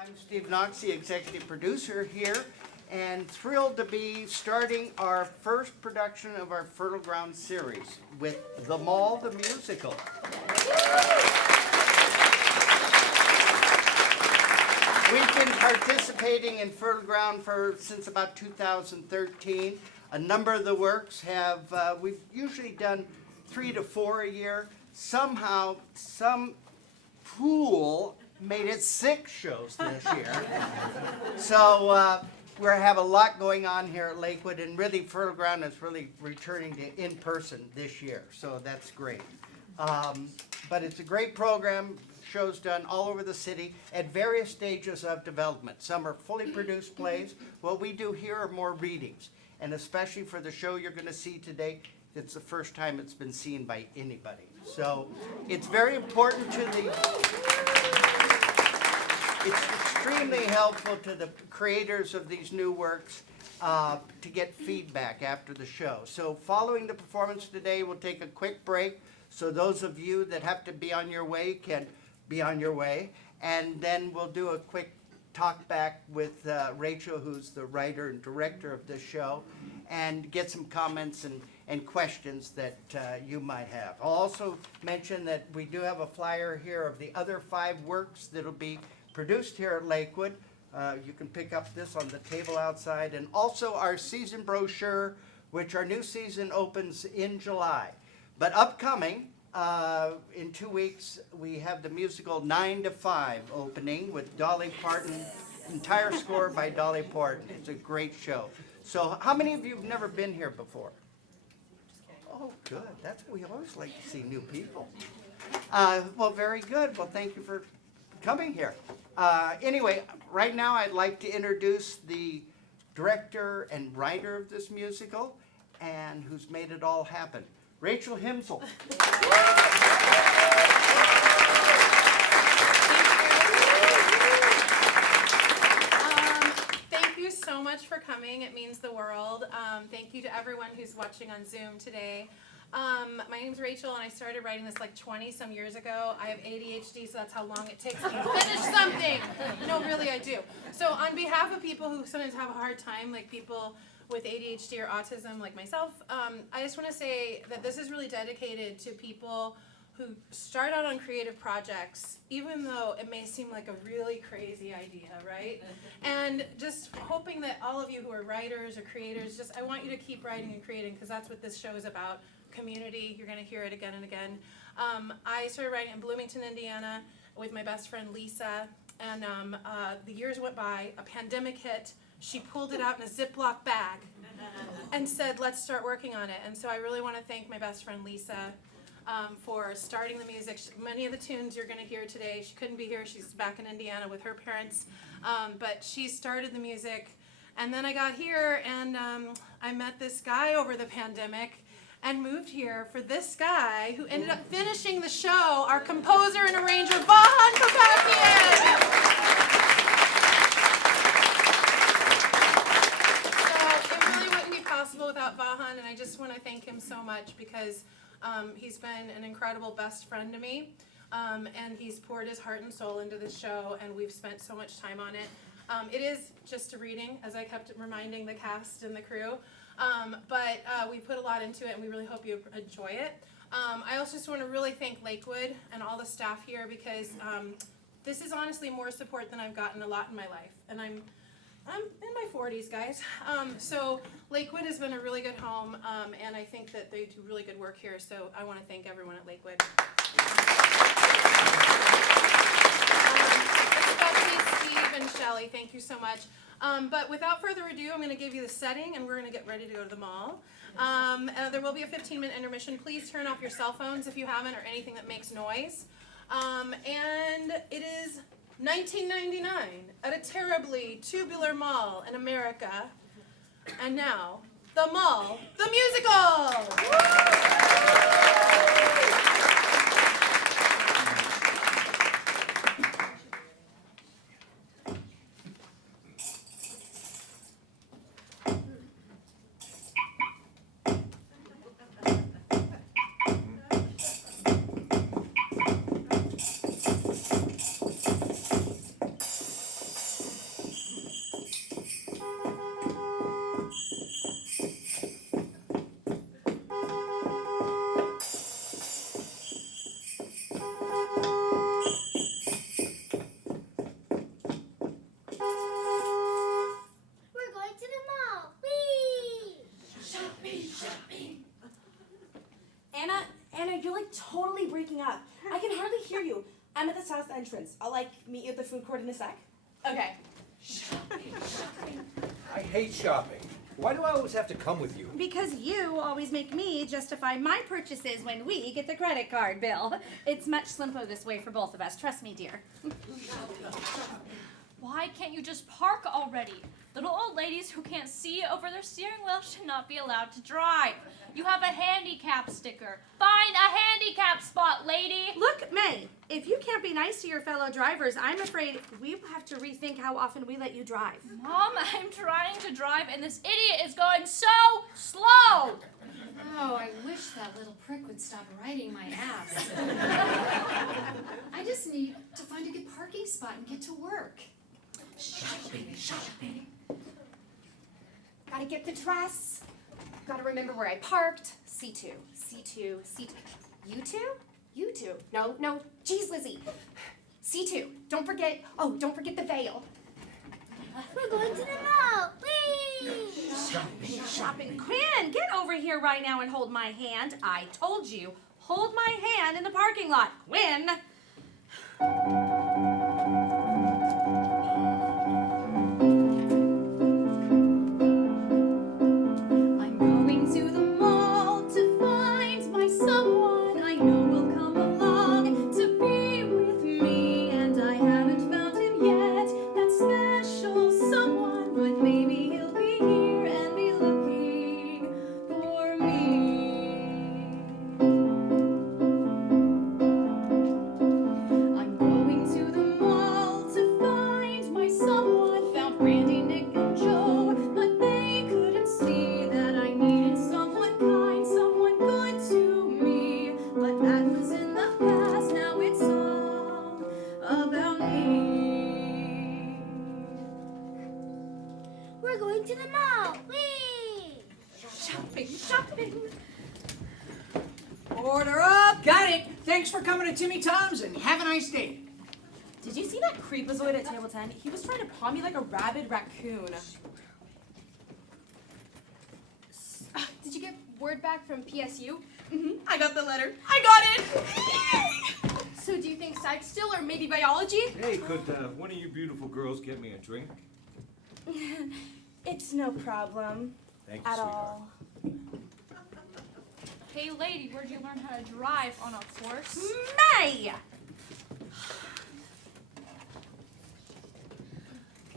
I'm Steve Knox, the executive producer here, and thrilled to be starting our first production of our Fertile Ground series with The Mall, the musical. We've been participating in Fertile Ground since about 2013. A number of the works have, we've usually done 3 to 4 a year. Somehow, some fool made it 6 shows this year. So we have a lot going on here at Lakewood, and really Fertile Ground is really returning to in-person this year, so that's great. But it's a great program, shows done all over the city at various stages of development. Some are fully produced plays. What we do here are more readings, and especially for the show you're going to see today, it's the first time it's been seen by anybody. So it's very important to it's extremely helpful to the creators of these new works to get feedback after the show. So following the performance today, we'll take a quick break so those of you that have to be on your way can be on your way. And then we'll do a quick talk back with Rachel, who's the writer and director of this show, and get some comments and questions that you might have. I'll also mention that we do have a flyer here of the other 5 works that'll be produced here at Lakewood. You can pick up this on the table outside, and also our season brochure, which our new season opens in July. But upcoming, in 2 weeks, we have the musical 9 to 5 opening with Dolly Parton, entire score by Dolly Parton. It's a great show. So how many of you have never been here before? Oh, good. We always like to see new people. Well, very good. Well, thank you for coming here. Anyway, right now I'd like to introduce the director and writer of this musical and who's made it all happen, RACHAEL HIMSEL. Thank you so much for coming. It means the world. Thank you to everyone who's watching on Zoom today. My name's Rachel, and I started writing this like 20-some years ago. I have ADHD, so that's how long it takes me to finish something. No, really, I do. So on behalf of people who sometimes have a hard time, like people with ADHD or autism like myself, I just want to say that this is really dedicated to people who start out on creative projects, even though it may seem like a really crazy idea, right? And just hoping that all of you who are writers or creators, I want you to keep writing and creating, because that's what this show is about. Community, you're going to hear it again and again. I started writing in Bloomington, Indiana with my best friend Lisa, and the years went by, a pandemic hit, she pulled it out in a Ziploc bag and said, let's start working on it. And so I really want to thank my best friend Lisa for starting the music. Many of the tunes you're going to hear today, she couldn't be here, she's back in Indiana with her parents, but she started the music. And then I got here and I met this guy over the pandemic and moved here for this guy who ended up finishing the show, our composer and arranger, VAHAN PAPAKHIAN! So it really wouldn't be possible without VAHAN, and I just want to thank him so much because he's been an incredible best friend to me, and he's poured his heart and soul into this show, and we've spent so much time on it. It is just a reading, as I kept reminding the cast and the crew. But we put a lot into it, and we really hope you enjoy it. I also just want to really thank Lakewood and all the staff here, because this is honestly more support than I've gotten a lot in my life. And I'm in my 40s, guys. So Lakewood has been a really good home, and I think that they do really good work here. So I want to thank everyone at Lakewood. Especially Steve and Shelley, thank you so much. But without further ado, I'm going to give you the setting, and we're going to get ready to go to the mall. There will be a 15-minute intermission. Please turn off your cell phones if you haven't, or anything that makes noise. And it is 1999 at a terribly tubular mall in America. And now, The Mall, the musical! like totally breaking up. I can hardly hear you. I'm at the south entrance. I'll like meet you at the food court in a sec. Okay. I hate shopping. Why do I always have to come with you? Because you always make me justify my purchases when we get the credit card bill. It's much simpler this way for both of us. Trust me, dear. Why can't you just park already? Little old ladies who can't see over their steering wheel should not be allowed to drive. You have a handicap sticker. Find a handicap spot, lady. Look, May, if you can't be nice to your fellow drivers, I'm afraid we have to rethink how often we let you drive. Mom, I'm trying to drive and this idiot is going so slow. Oh, I wish that little prick would stop riding my ass. I just need to find a good parking spot and get to work. Shopping. Gotta get the dress. Gotta remember where I parked. C2. You two? You two. No. Geez, Lizzie. C2. Don't forget the veil. We're going to the mall. Whee! Shopping. Quinn, get over here right now and hold my hand. I told you, hold my hand in the parking lot. Quinn. Order up! Got it! Thanks for coming to Timmy Tom's and have a nice day. Did you see that creepazoid at table 10? He was trying to paw me like a rabid raccoon. Did you get word back from PSU? I got the letter. I got it! So do you think psych still, or maybe biology? Hey, could one of you beautiful girls get me a drink? It's no problem. Thank you, At sweetheart. all. Hey, lady, where'd you learn how to drive on a horse? May!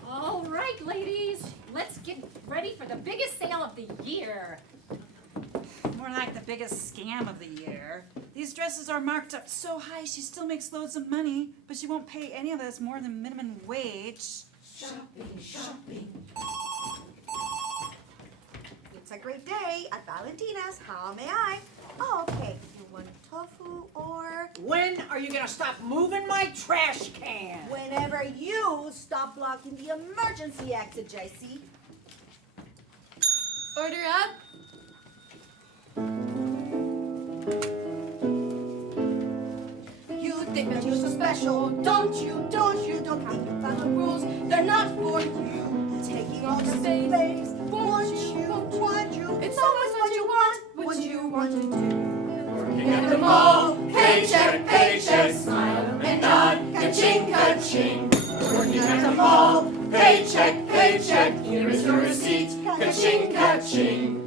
All right, ladies, let's get ready for the biggest sale of the year. More like the biggest scam of the year. These dresses are marked up so high she still makes loads of money, but she won't pay any of us more than minimum wage. Shopping. It's a great day at Valentina's. How may I? Oh, okay. You want tofu or... When are you gonna stop moving my trash can? Whenever you stop blocking the emergency exit, J.C. Order up. You think that you're so special, don't you? Don't think you found the rules, they're not for you. Taking all the space, want you. It's always what you want to do. Working at the mall, paycheck, smile and nod, ka-ching, ka-ching. Working at the mall, paycheck, here is your receipt, ka-ching, ka-ching.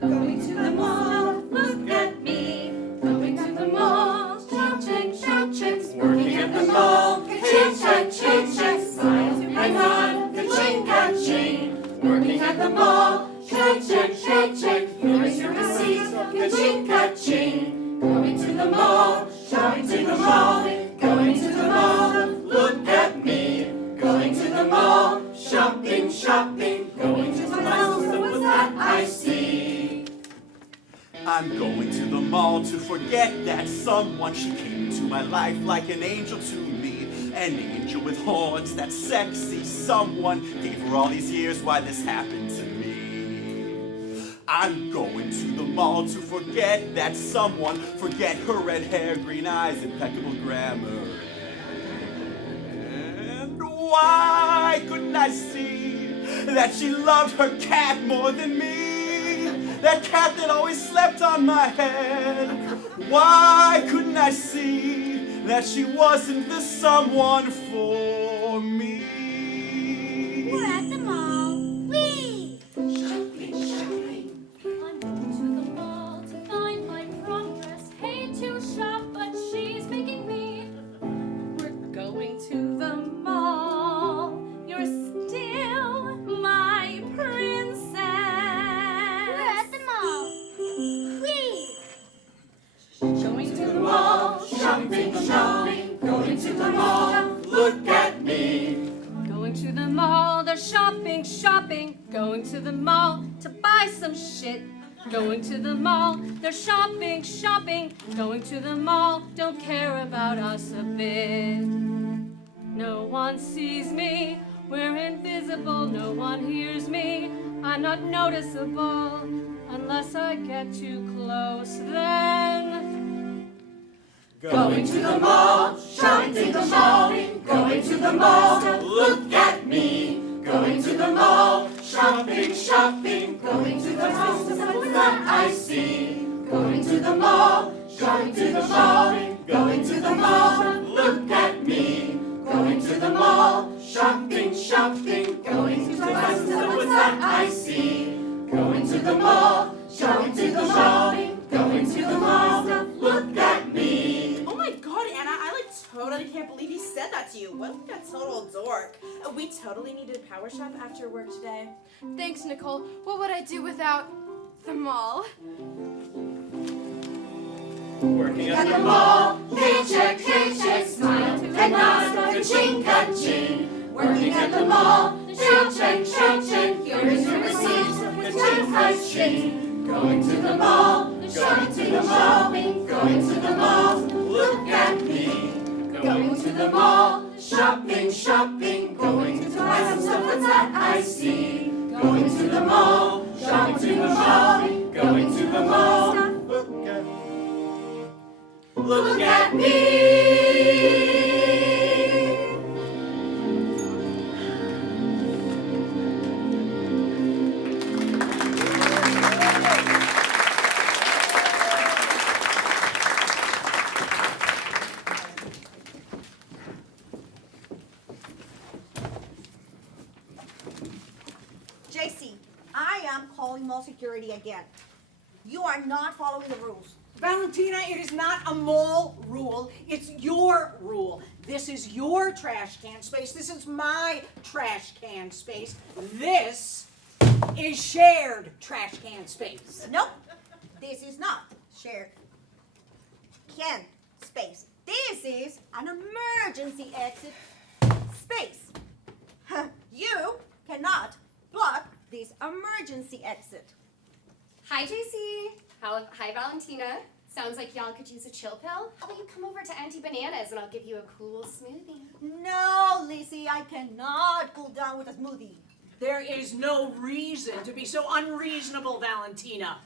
Going to the mall, look at me. Going to the mall, shopping, working at the mall, ka-ching, smile and nod, ka-ching, ka-ching. Working at the mall, check, here is your receipt, ka-ching, ka-ching. Going to the mall, shopping to the mall, going to the mall, look at me. Going to the mall, shopping, going to the mall, what's that I see? I'm going to the mall to forget that someone. She came into my life like an angel to me. An angel with horns, that sexy someone. Gave her all these years, why this happened to me. I'm going to the mall to forget that someone. Forget her red hair, green eyes, impeccable grammar. And why couldn't I see that she loved her cat more than me? that cat that always slept on my head. Why couldn't I see that she wasn't the someone for me? We're at the mall. Whee! Shopping, shopping. I'm going to the mall to find my prom dress. Hate to shop, but she's making me. We're going to the mall. You're still my princess. We're at the mall. Whee! Going to the mall. Shopping, shopping. Going to the mall. Look at me. Going to the mall, they're shopping, shopping. Going to the mall to buy some shit. Going to the mall, they're shopping, shopping. Going to the mall, don't care about us a bit. No one sees me, we're invisible. No one hears me, I'm not noticeable. Unless I get too close, then Going to the mall. Shopping, shopping. Going to the mall. Look at me. Going to the mall. Shopping, shopping. Going to the mall. What's that I see? Going to the mall. Going to the mall. Going to the mall. Look at me. Going to the mall. Shopping, shopping. Going to the mall. What's that I see? Going to the mall. Going to the mall. Going to the mall. Look at me. Oh my god, Anna, I totally can't believe he said that to you. What a total dork. We totally needed a power shop after work today. Thanks, Nicole. What would I do without the mall? Working At the mall, paycheck, paycheck, smile and nod, ka-ching, ka-ching. Working at the mall, paycheck, paycheck, here is your receipt, ka-ching, ka-ching. Going to the mall, going to the mall, going to the mall, look at me. Going to the mall, shopping, shopping, going to buy some stuff that's that I see. Going to the mall, going to the mall, going to the mall, look at me. J.C., I am calling mall security again. You are not following the rules. Valentina, it is not a mall rule. It's your rule. This is your trash can space. This is my trash can space. This is shared trash can space. Nope, this is not shared can space. This is an emergency exit space. You cannot block this emergency exit. Hi, JC. Hi, Valentina. Sounds like y'all could use a chill pill. How about you come over to Auntie Bananas and I'll give you a cool smoothie? No, Lizzie, I cannot cool down with a smoothie. There is no reason to be so unreasonable, Valentina.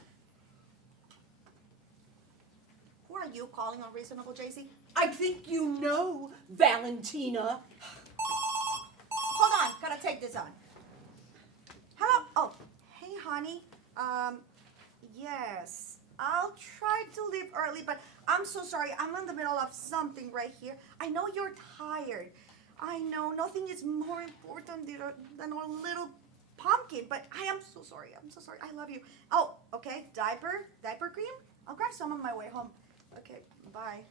Who are you calling unreasonable, JC? I think you know, Valentina. Hold on, gotta take this on. Hello? Oh, hey, honey. Yes, I'll try to leave early, but I'm so sorry. I'm in the middle of something right here. I know you're tired. I know nothing is more important than our little pumpkin, but I am so sorry. I'm so sorry. I love you. Oh, okay, diaper cream? I'll grab some on my way home. Okay, bye.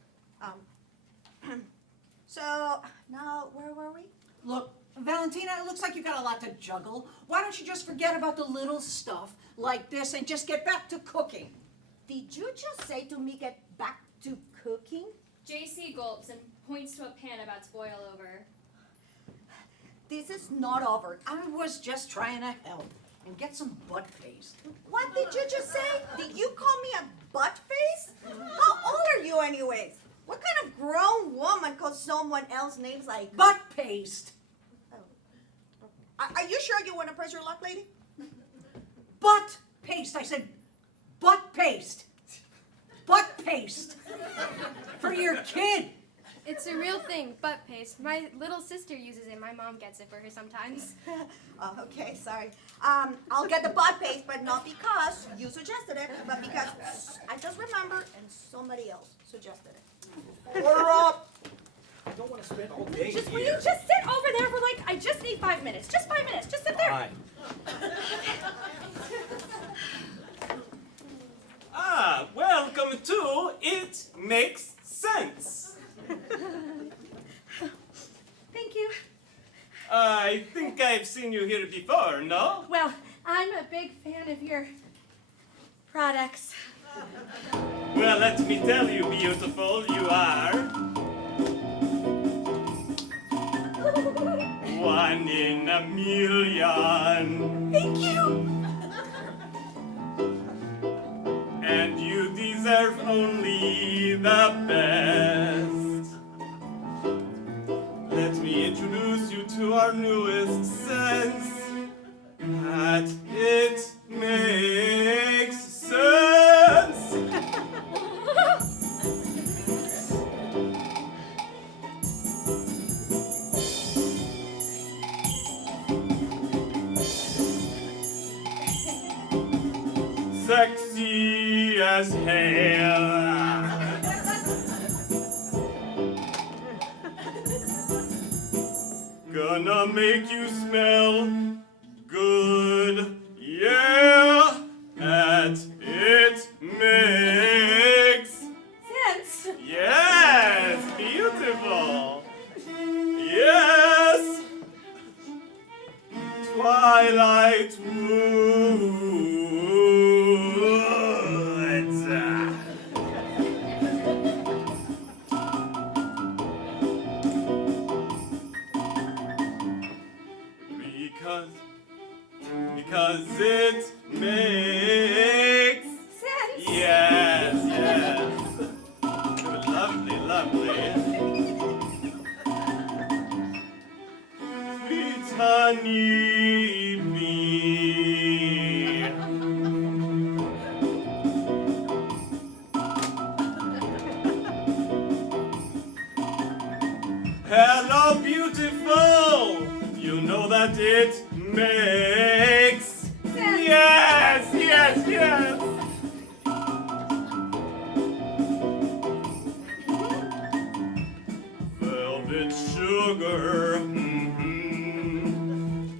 So, now, where were we? Look, Valentina, it looks like you got a lot to juggle. Why don't you just forget about the little stuff like this and just get back to cooking? Did you just say to me get back to cooking? JC gulps and points to a pan about to boil over. This is not over. I was just trying to help and get some butt paste. What did you just say? Did you call me a butt face? How old are you anyways? What kind of grown woman calls someone else names like butt paste? Are you sure you want to press your luck, lady? Butt paste. I said butt paste. Butt paste. For your kid. It's a real thing, butt paste. My little sister uses it. My mom gets it for her sometimes. Oh, okay, sorry. I'll get the butt paste, but not because you suggested it, but because I just remembered and somebody else suggested it. Order up! I don't want to spend all day Just, will here. you just sit over there for like, I just need 5 minutes. Just 5 minutes. Just sit there. Fine. Welcome to It Makes Sense. Thank you. I think I've seen you here before, no? Well, I'm a big fan of your products. Well, let me tell you, beautiful, you are one in a million. Thank you. And you deserve only the best. Let me introduce you to our newest sense. That it makes sense. Sexy as hell. Gonna make you smell good, yeah. And it makes sense. Yes, beautiful. Yes. Twilight Woods. Because it makes sense. Yes, yes. Lovely, lovely. Sweet honey bee. Hello, beautiful. You know that it makes sense. Yes, yes, yes. Velvet sugar.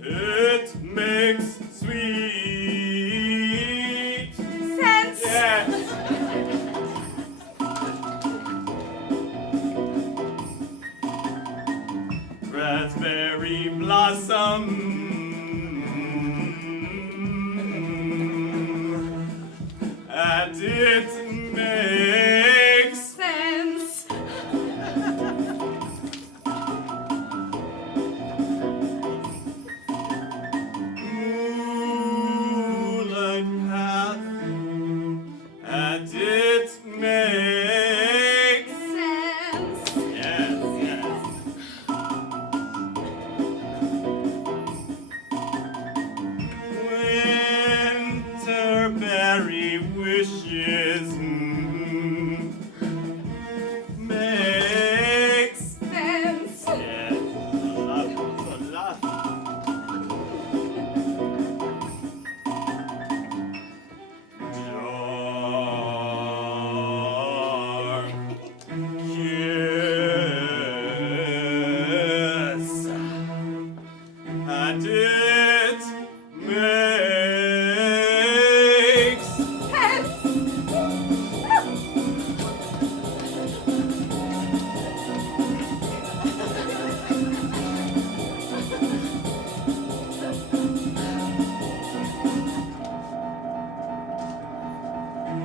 It makes sweet sense. Yes. Raspberry blossom. And it makes sense. Moonlight path. And it makes sense. Yes, yes. Winterberry wishes makes sense. Yes, so lovely, so lovely. Dark kiss, and it makes sense.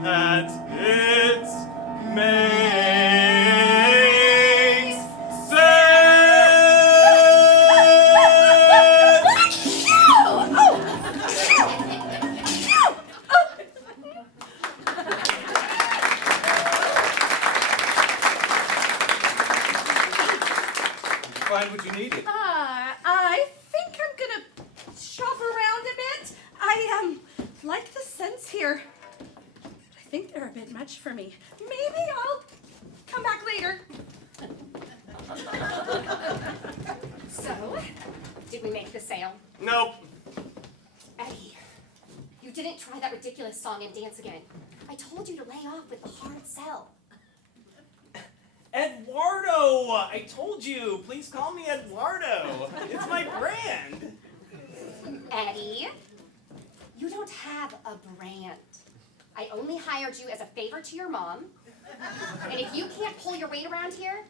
And it makes Find what you needed. I think I'm gonna shop around a bit. I like the scents here. I think they're a bit much for me. Maybe I'll come back later. So, did we make the sale? Nope. Eddie, you didn't try that ridiculous song and dance again. I told you to lay off with the hard sell. Eduardo! I told you. Please call me Eduardo. It's my brand. Eddie, you don't have a brand. I only hired you as a favor to your mom. And if you can't pull your weight around here,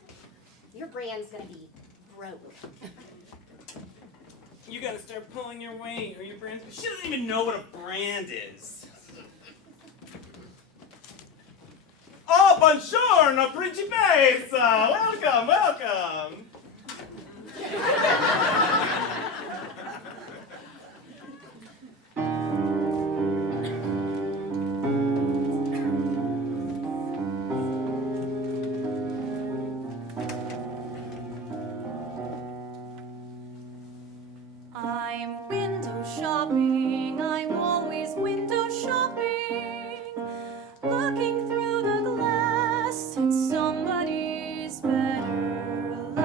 your brand's gonna be broke. You gotta start pulling your weight or your brand. She doesn't even know what a brand is. Oh, buongiorno, principessa! Welcome, welcome! I'm window shopping, I'm always window shopping, looking through the glass at somebody's better life.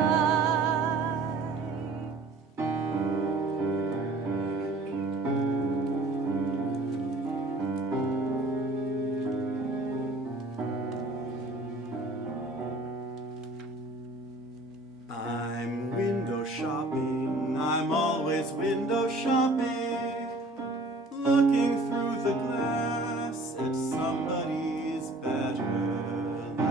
I'm window shopping, I'm always window shopping, looking through the glass at somebody's better life.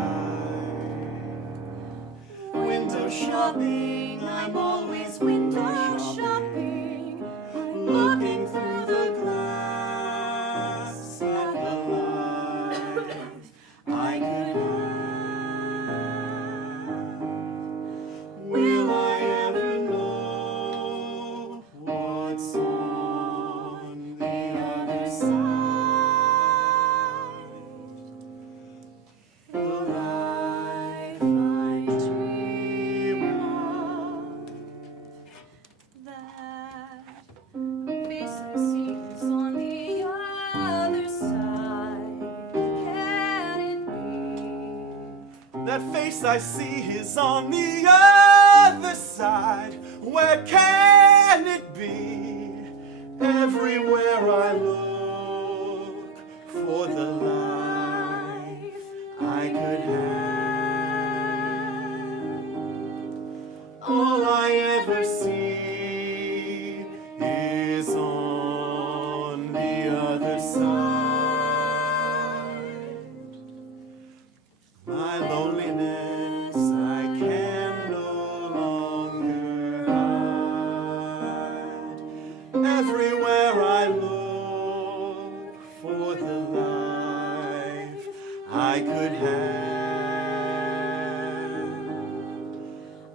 Window shopping, I'm always window shopping, looking through the glass at the life I could have. Will I ever know what's on the other side? The life I dream of. That face I see is on the other side. Can it be? That face I see is on the other side. Where can it be? Everywhere I look for the life I could have. All I ever see is on the other side. My loneliness I can no longer hide. Everywhere I look for the life I could have.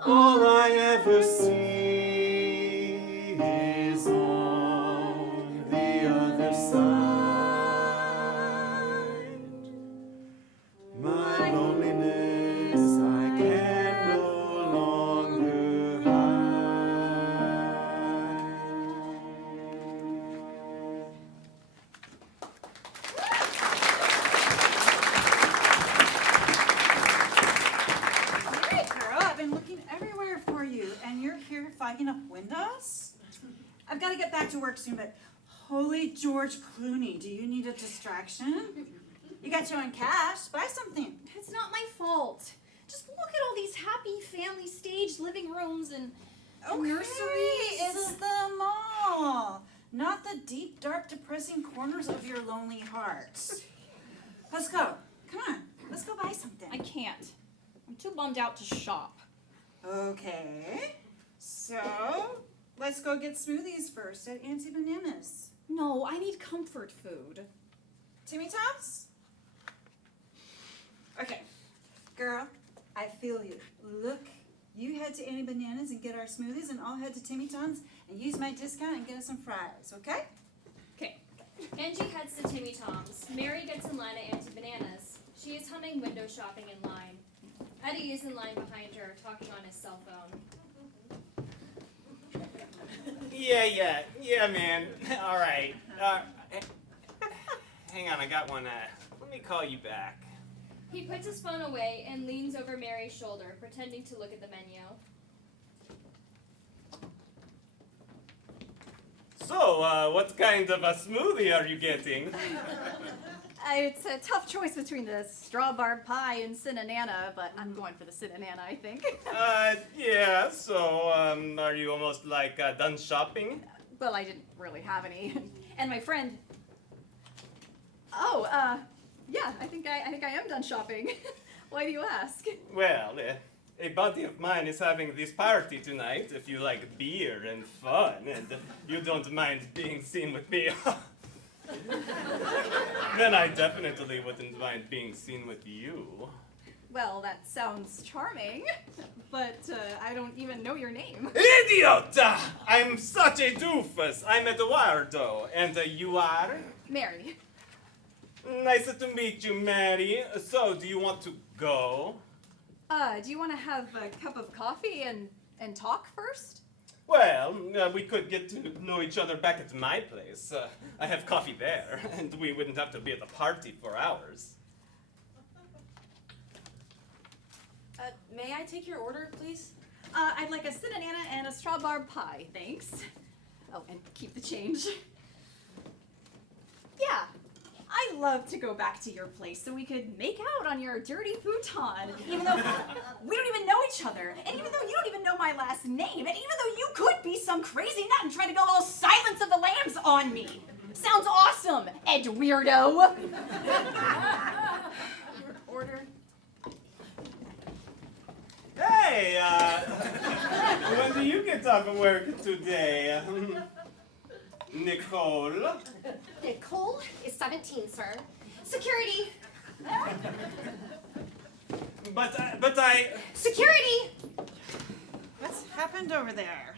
All I ever see is on the other side. My loneliness I can no longer hide. Hey, girl, I've been looking everywhere for you, and you're here fogging up windows? I've got to get back to work soon, but holy George Clooney, do you need a distraction? You got your own cash. Buy something. It's not my fault. Just look at all these happy family stage living rooms and nurseries. It's the mall, not the deep, dark, depressing corners of your lonely heart. Let's go. Come on. Let's go buy something. I can't. I'm too bummed out to shop. Okay. So, let's go get smoothies first at Auntie Bananas. No, I need comfort food. Timmy Tom's? Okay. Girl, I feel you. Look, you head to Auntie Bananas and get our smoothies, and I'll head to Timmy Tom's and use my discount and get us some fries, okay? Okay. Angie heads to Timmy Tom's. Mary gets in line at Auntie Bananas. She is humming window shopping in line. Eddie is in line behind her, talking on his cell phone. Yeah, man. All right. Hang on, I got one. Let me call you back. He puts his phone away and leans over Mary's shoulder, pretending to look at the menu. So, what kind of a smoothie are you getting? It's a tough choice between the strawberry pie and cinnamon, but I'm going for the cinnamon, I think. Yeah, so, are you almost like done shopping? Well, I didn't really have any. And my friend... Oh, yeah, I think I am done shopping. Why do you ask? Well, a buddy of mine is having this party tonight, if you like beer and fun, and you don't mind being seen with me. Then I definitely wouldn't mind being seen with you. Well, that sounds charming, but I don't even know your name. Idiot! I'm such a doofus. I'm Eduardo, and you are? Mary. Nice to meet you, Mary. So, do you want to go? Do you want to have a cup of coffee and talk first? Well, we could get to know each other back at my place. I have coffee there, and we wouldn't have to be at the party for hours. May I take your order, please? I'd like a cinnamon and a strawberry pie, thanks. Oh, and keep the change. Yeah, I'd love to go back to your place so we could make out on your dirty futon, even though we don't even know each other, and even though you don't even know my last name, and even though you could be some crazy nut and try to go all Silence of the Lambs on me. Sounds awesome, Ed Weirdo. Your order. Hey, when do you get off of work today? Nicole? Nicole is 17, sir. Security! But I... Security! What's happened over there?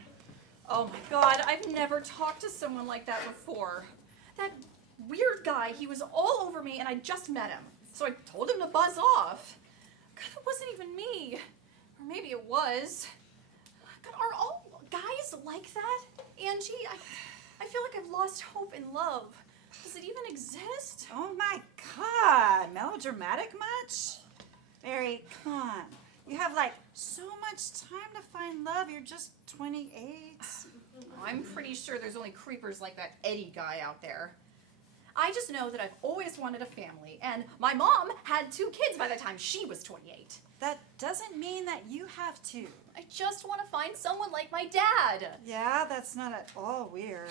Oh my god, I've never talked to someone like that before. That weird guy, he was all over me and I just met him. So I told him to buzz off. God, it wasn't even me. Or maybe it was. God, are all guys like that? Angie, I feel like I've lost hope in love. Does it even exist? Oh my god, melodramatic much? Mary, come on. You have like so much time to find love. You're just 28. I'm pretty sure there's only creepers like that Eddie guy out there. I just know that I've always wanted a family, and my mom had 2 kids by the time she was 28. That doesn't mean that you have to. I just want to find someone like my dad. Yeah, that's not at all weird.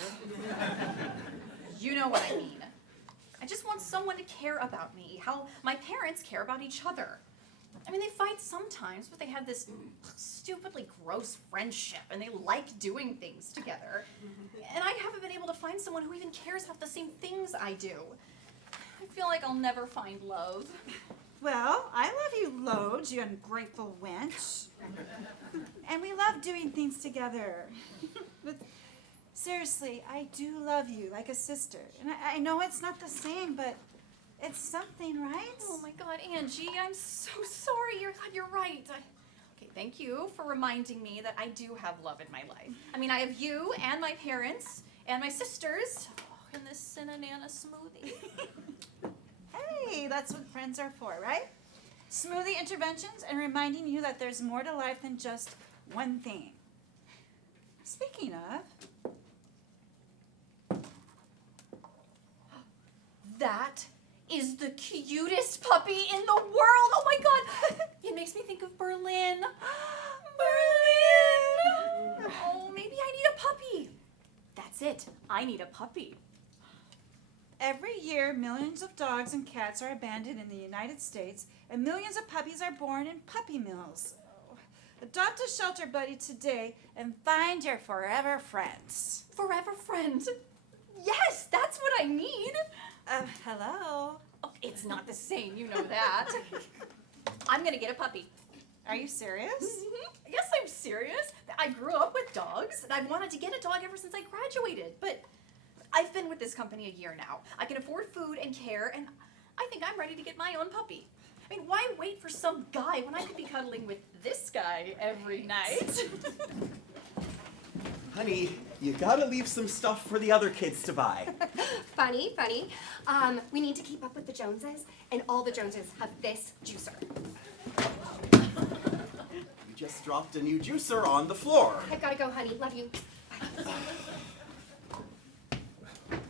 You know what I mean. I just want someone to care about me, how my parents care about each other. I mean, they fight sometimes, but they have this stupidly gross friendship, and they like doing things together. And I haven't been able to find someone who even cares about the same things I do. I feel like I'll never find love. Well, I love you loads, you ungrateful wench. And we love doing things together. But seriously, I do love you like a sister. And I know it's not the same, but it's something, right? Oh my god, Angie, I'm so sorry. You're right. Okay, thank you for reminding me that I do have love in my life. I mean, I have you and my parents and my sisters. Oh, and this cinnamon smoothie. Hey, that's what friends are for, right? Smoothie interventions and reminding you that there's more to life than just one thing. Speaking of... That is the cutest puppy in the world. Oh my god. It makes me think of Berlin. Berlin. Oh, maybe I need a puppy. That's it. I need a puppy. Every year, millions of dogs and cats are abandoned in the United States, and millions of puppies are born in puppy mills. Adopt a shelter buddy today and find your forever friends. Forever friend. Yes, that's what I need. Hello? Oh, it's not the same, you know that. I'm gonna get a puppy. Are you serious? Mm-hmm. Yes, I'm serious. I grew up with dogs, and I've wanted to get a dog ever since I graduated, but I've been with this company a year now. I can afford food and care, and I think I'm ready to get my own puppy. I mean, why wait for some guy when I could be cuddling with this guy every night? Honey, You gotta leave some stuff for the other kids to buy. Funny. We need to keep up with the Joneses, and all the Joneses have this juicer. You just dropped a new juicer on the floor. I've gotta go, honey. Love you. I'm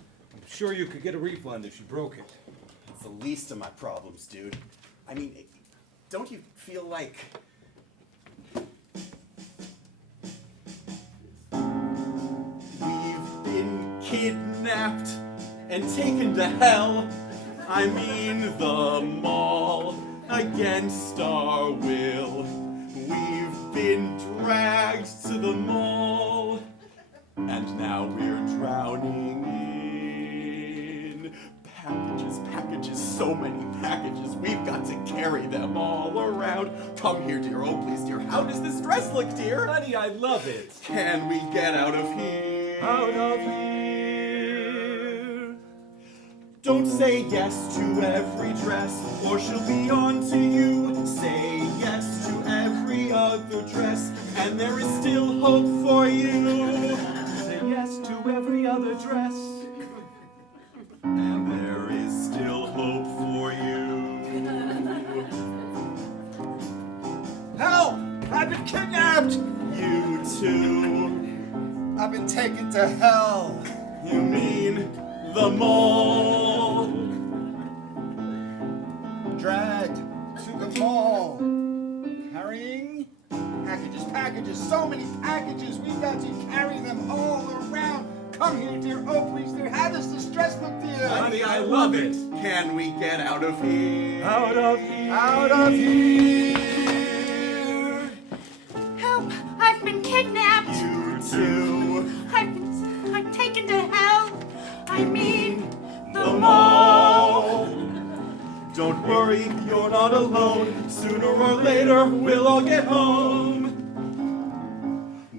sure you could get a refund if you broke it. It's the least of my problems, dude. I mean, don't you feel like... We've been kidnapped and taken to hell. I mean the mall against our will. We've been dragged to the mall, and now we're drowning in packages, so many packages. We've got to carry them all around. Come here, dear. Oh, please, dear. How does this dress look, dear? Honey, I love it. Can we get out of here? Out of here. Don't say yes to every dress, or she'll be on to you. Say yes to every other dress, and there is still hope for you. Say yes to every other dress. And there is still hope for you. Help! I've been kidnapped! You too. I've been taken to hell. You mean the mall? Dragged to the mall. Carrying packages, so many packages. We've got to carry them all around. Come here, dear. Oh, please, dear. How does this dress look, dear? Honey, I love it. Can we get out of here? Out of here. Out of here. Help! I've been kidnapped! You too. I'm taken to hell! I mean, The mall. Don't worry, you're not alone. Sooner or later, we'll all get home.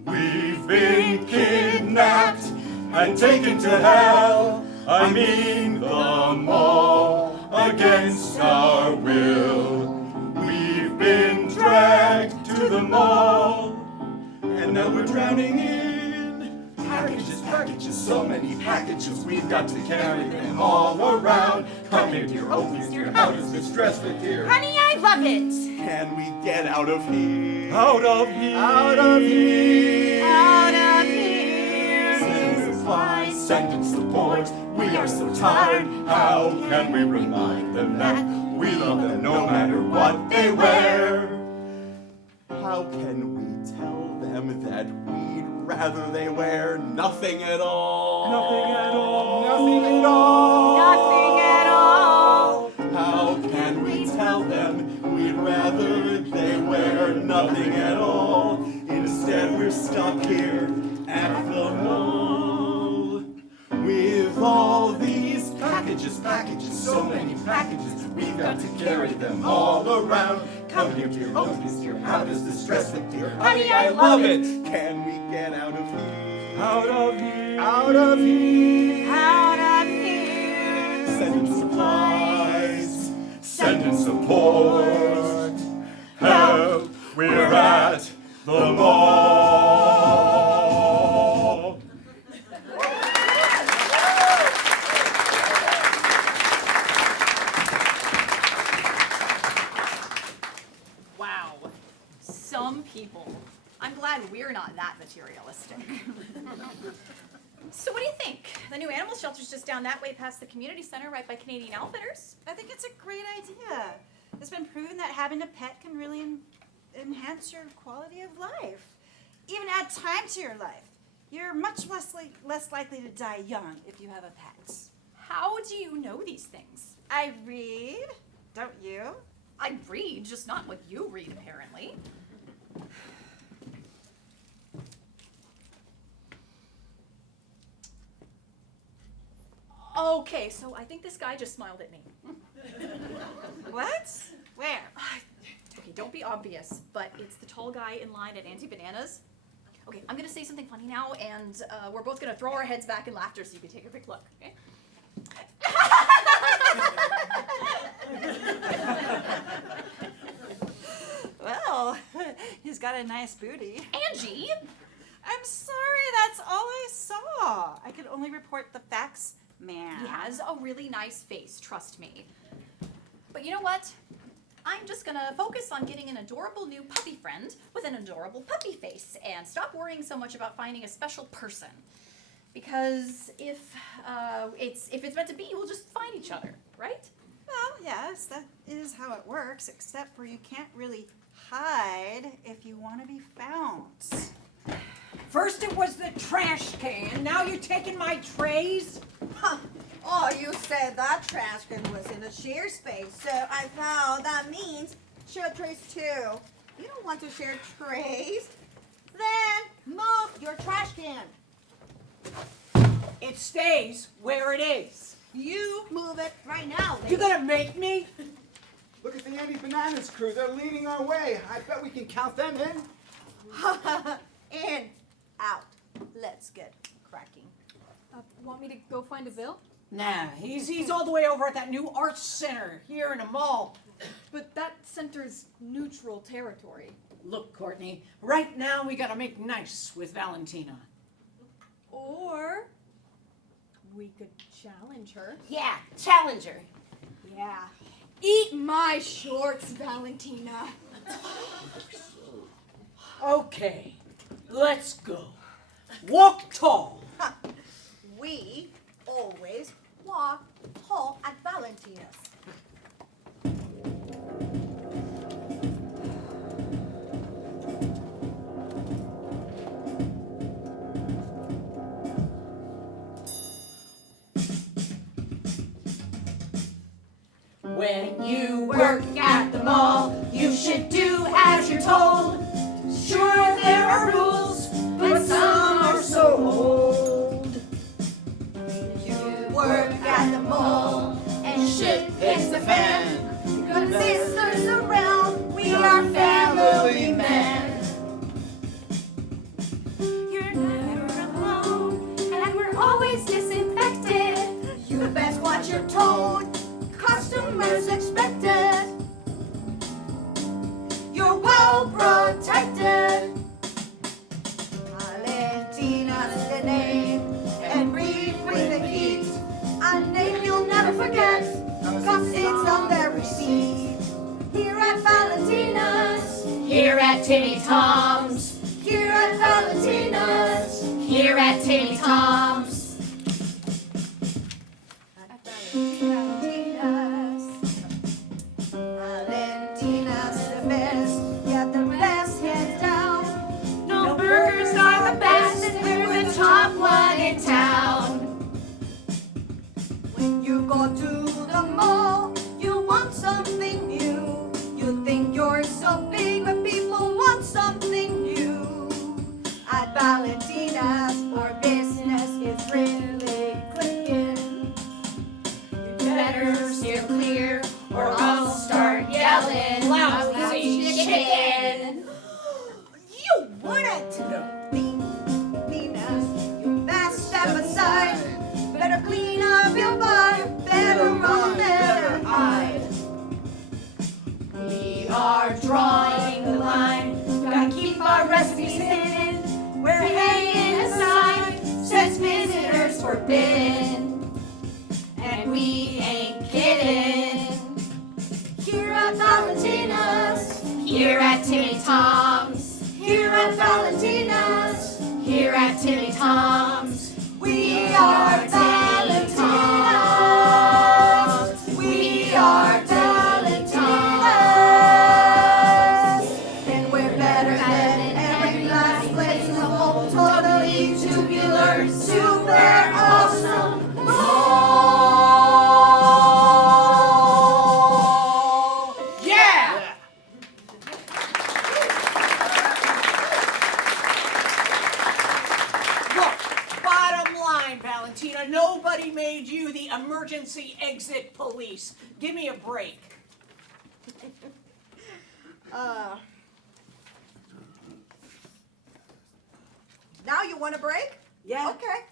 We've been kidnapped and taken to hell. I mean the mall against our will. We've been dragged to the mall, and now we're drowning in packages, so many packages. We've got to carry them all around. Come here, dear. Oh, please, dear. How does this dress fit, dear? honey, I love it! Can we get out of here? Out of here. Out of here. Out of here! Send supplies, send support. We are so tired. How can we remind them that we love them no matter what they wear? How can we tell them that we'd rather they wear nothing at all? Nothing at all. Nothing at all. Nothing at all! How can we tell them we'd rather they wear nothing at all? Instead, we're stuck here at the mall with all these packages, so many packages. We've got to carry them all around. Come here, dear. Oh, please, dear. How does this dress look, dear? Honey, I love it! Can we get out of here? Out of here. Out of here. Out of here! Send in supplies, send in support. Help, we're at the mall. Wow. Some people. I'm glad we're not that materialistic. So what do you think? The new animal shelter's just down that way past the community center right by Canadian Outfitters. I think it's a great idea. It's been proven that having a pet can really enhance your quality of life. Even add time to your life. You're much less likely to die young if you have a pet. How do you know these things? I read, don't you? I read, just not what you read apparently. Okay, so I think this guy just smiled at me. What? Where? Okay, don't be obvious, but it's the tall guy in line at Auntie Banana's. Okay, I'm gonna say something funny now, and we're both gonna throw our heads back in laughter so you can take a quick look, okay? Well, he's got a nice booty. Angie! I'm I'm sorry, that's all I saw. I could only report the facts, ma'am. He has a really nice face, trust me. But you know what? I'm just gonna focus on getting an adorable new puppy friend with an adorable puppy face and stop worrying so much about finding a special person. Because if it's meant to be, we'll just find each other, right? Well, yes, that is how it works, except for you can't really hide if you want to be found. First it was the trash can, now you're taking my trays? Huh. Oh, you said that trash can was in a share space, so I thought that means share trays too. You don't want to share trays? Then move your trash can. It stays where it is. You move it right now. You gonna make me? Look at the Andy Bananas crew. They're leading our way. I bet we can count them in. In, out. Let's get cracking. Want me to go find a Bill? Nah, he's all the way over at that new arts center here in the mall. But that center's neutral territory. Look, Courtney, right now we gotta make nice with Valentina. Or we could challenge her. Yeah, challenge her. Yeah. Eat my shorts, Valentina. Okay, let's go. Walk tall. We always walk tall at Valentina's. When you work at the mall, you should do as you're told. Sure, there are rules, but some are so old. You work at the mall, and shit hits the fan. Good sisters around, we are family men. You're never alone, and we're always disinfected. You best watch your tone, customers expect it. You're well protected. Valentina's the name, and breathe with the heat. A name you'll never forget, cause it's on their receipt. Here at Valentina's, here at Timmy Tom's, here at Valentina's, here at Timmy Tom's. Valentina's, Valentina's the best, yeah, the best hands down. No burgers are the best, and we're the top one in town. When you go to the mall, you want something new. You think you're so big, but people want something new. At Valentina's, our business is really clicking. You better steer clear, or I'll start yelling. Lousy chicken! You wouldn't know. Valentina's, you best step aside. Better clean up your butt, better run, better hide. We are drawing the line, gotta keep our recipes hidden. We're hanging a sign, says visitors forbidden. And we ain't kidding. Here at Valentina's, here at Timmy Tom's, here at Valentina's, here at Timmy Tom's. We are Valentina's. We are Valentina's. And we're better than every last place in the whole totally tubular, super awesome mall. Yeah! Look, bottom line, Valentina, nobody made you the emergency exit police. Give me a break. Now you want a break? Yeah. Okay.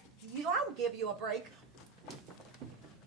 I'll give you a break.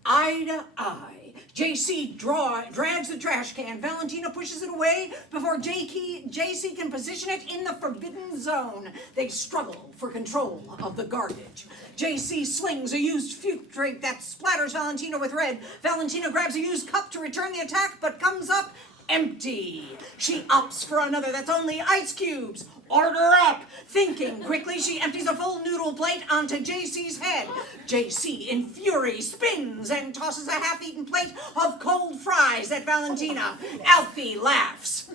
Eye to eye, J.C. drags the trash can. Valentina pushes it away before J.C. can position it in the forbidden zone. They struggle for control of the garbage. J.C. slings a used fruit drink that splatters Valentina with red. Valentina grabs a used cup to return the attack, but comes up empty. She opts for another that's only ice cubes. Order up! Thinking quickly, she empties a full noodle plate onto JC's head. JC, in fury, spins and tosses a half-eaten plate of cold fries at Valentina. Alfie laughs.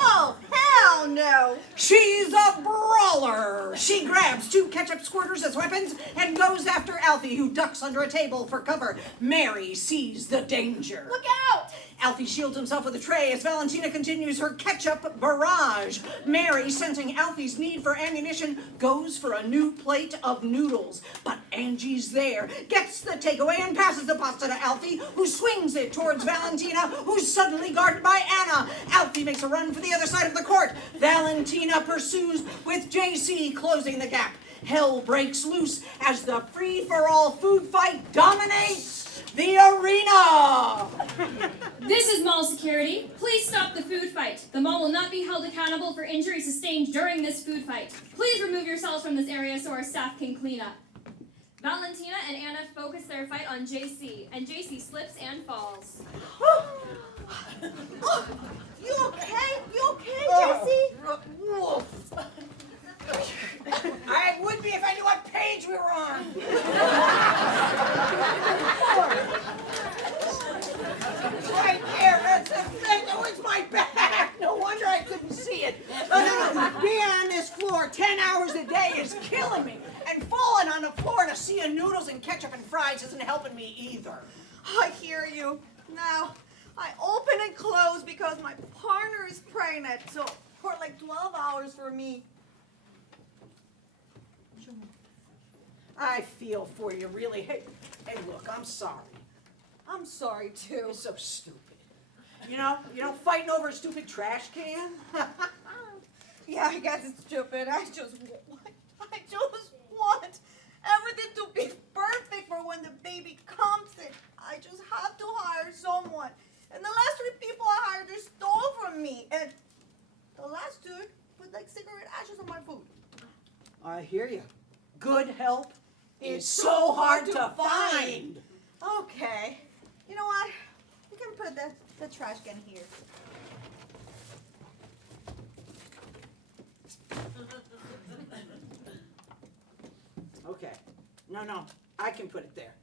Oh, hell no! She's a brawler. She grabs 2 ketchup squirters as weapons and goes after Alfie, who ducks under a table for cover. Mary sees the danger. Look out! Alfie shields himself with a tray as Valentina continues her ketchup barrage. Mary, sensing Alfie's need for ammunition, goes for a new plate of noodles. But Angie's there, gets the takeaway and passes the pasta to Alfie, who swings it towards Valentina, who's suddenly guarded by Anna. Alfie makes a run for the other side of the court. Valentina pursues with JC closing the gap. Hell breaks loose as the free-for-all food fight dominates the arena! This is mall security. Please stop the food fight. The mall will not be held accountable for injuries sustained during this food fight. Please remove yourselves from this area so our staff can clean up. Valentina and Anna focus their fight on JC, and JC slips and falls. You okay? You okay, J.C.? I would be if I knew what page we were on. Right there, that's the thing. Oh, it's my back. No wonder I couldn't see it. No. Being on this floor 10 hours a day is killing me. And falling on the floor to see noodles and ketchup and fries isn't helping me either. I hear you. Now, I open and close because my partner is pregnant, so for like 12 hours for me. I feel for you, really. Hey, look, I'm sorry. I'm sorry, too. You're so stupid. You know, fighting over a stupid trash can? Yeah, I guess it's stupid. I just want everything to be perfect for when the baby comes in. I just have to hire someone. And the last 3 people I hired, they stole from me. And the last dude put like cigarette ashes on my food. I hear you. Good help is so hard to find. Okay. You know what? We can put the trash can here. Okay. No. I can put it there.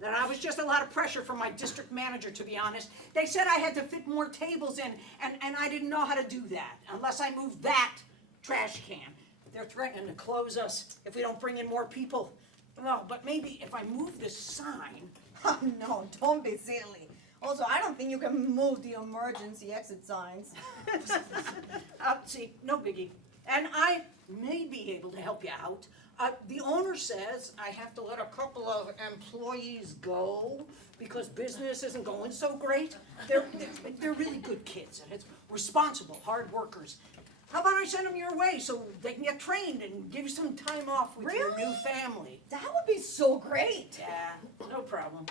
That was just a lot of pressure from my district manager, to be honest. They said I had to fit more tables in, and I didn't know how to do that unless I moved that trash can. They're threatening to close us if we don't bring in more people. Well, but maybe if I move this sign. Oh, no, don't be silly. Also, I don't think you can move the emergency exit signs. See, no biggie. And I may be able to help you out. The owner says I have to let a couple of employees go because business isn't going so great. They're really good kids, and it's responsible, hard workers. How about I send them your way so they can get trained and give you some time off with your new family? That would be so great. Yeah, no problem.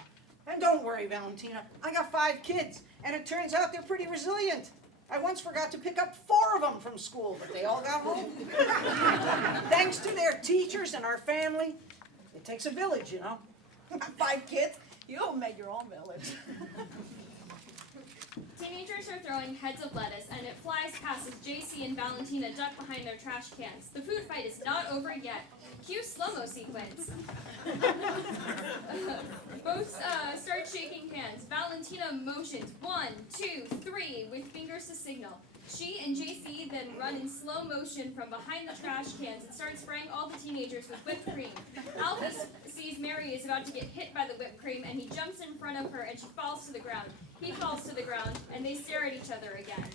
And don't worry, Valentina. I got 5 kids, and it turns out they're pretty resilient. I once forgot to pick up 4 of them from school, but they all got home. Thanks to their teachers and our family. It takes a village, you know. 5 kids? You'll make your own village. Teenagers are throwing heads of lettuce, and it flies past as JC and Valentina duck behind their trash cans. The food fight is not over yet. Cue slow-mo sequence. Both start shaking hands. Valentina motions 1, 2, 3 with fingers to signal. She and JC then run in slow motion from behind the trash cans and start spraying all the teenagers with whipped cream. Alphie sees Mary is about to get hit by the whipped cream, and he jumps in front of her, and she falls to the ground. He falls to the ground, and they stare at each other again.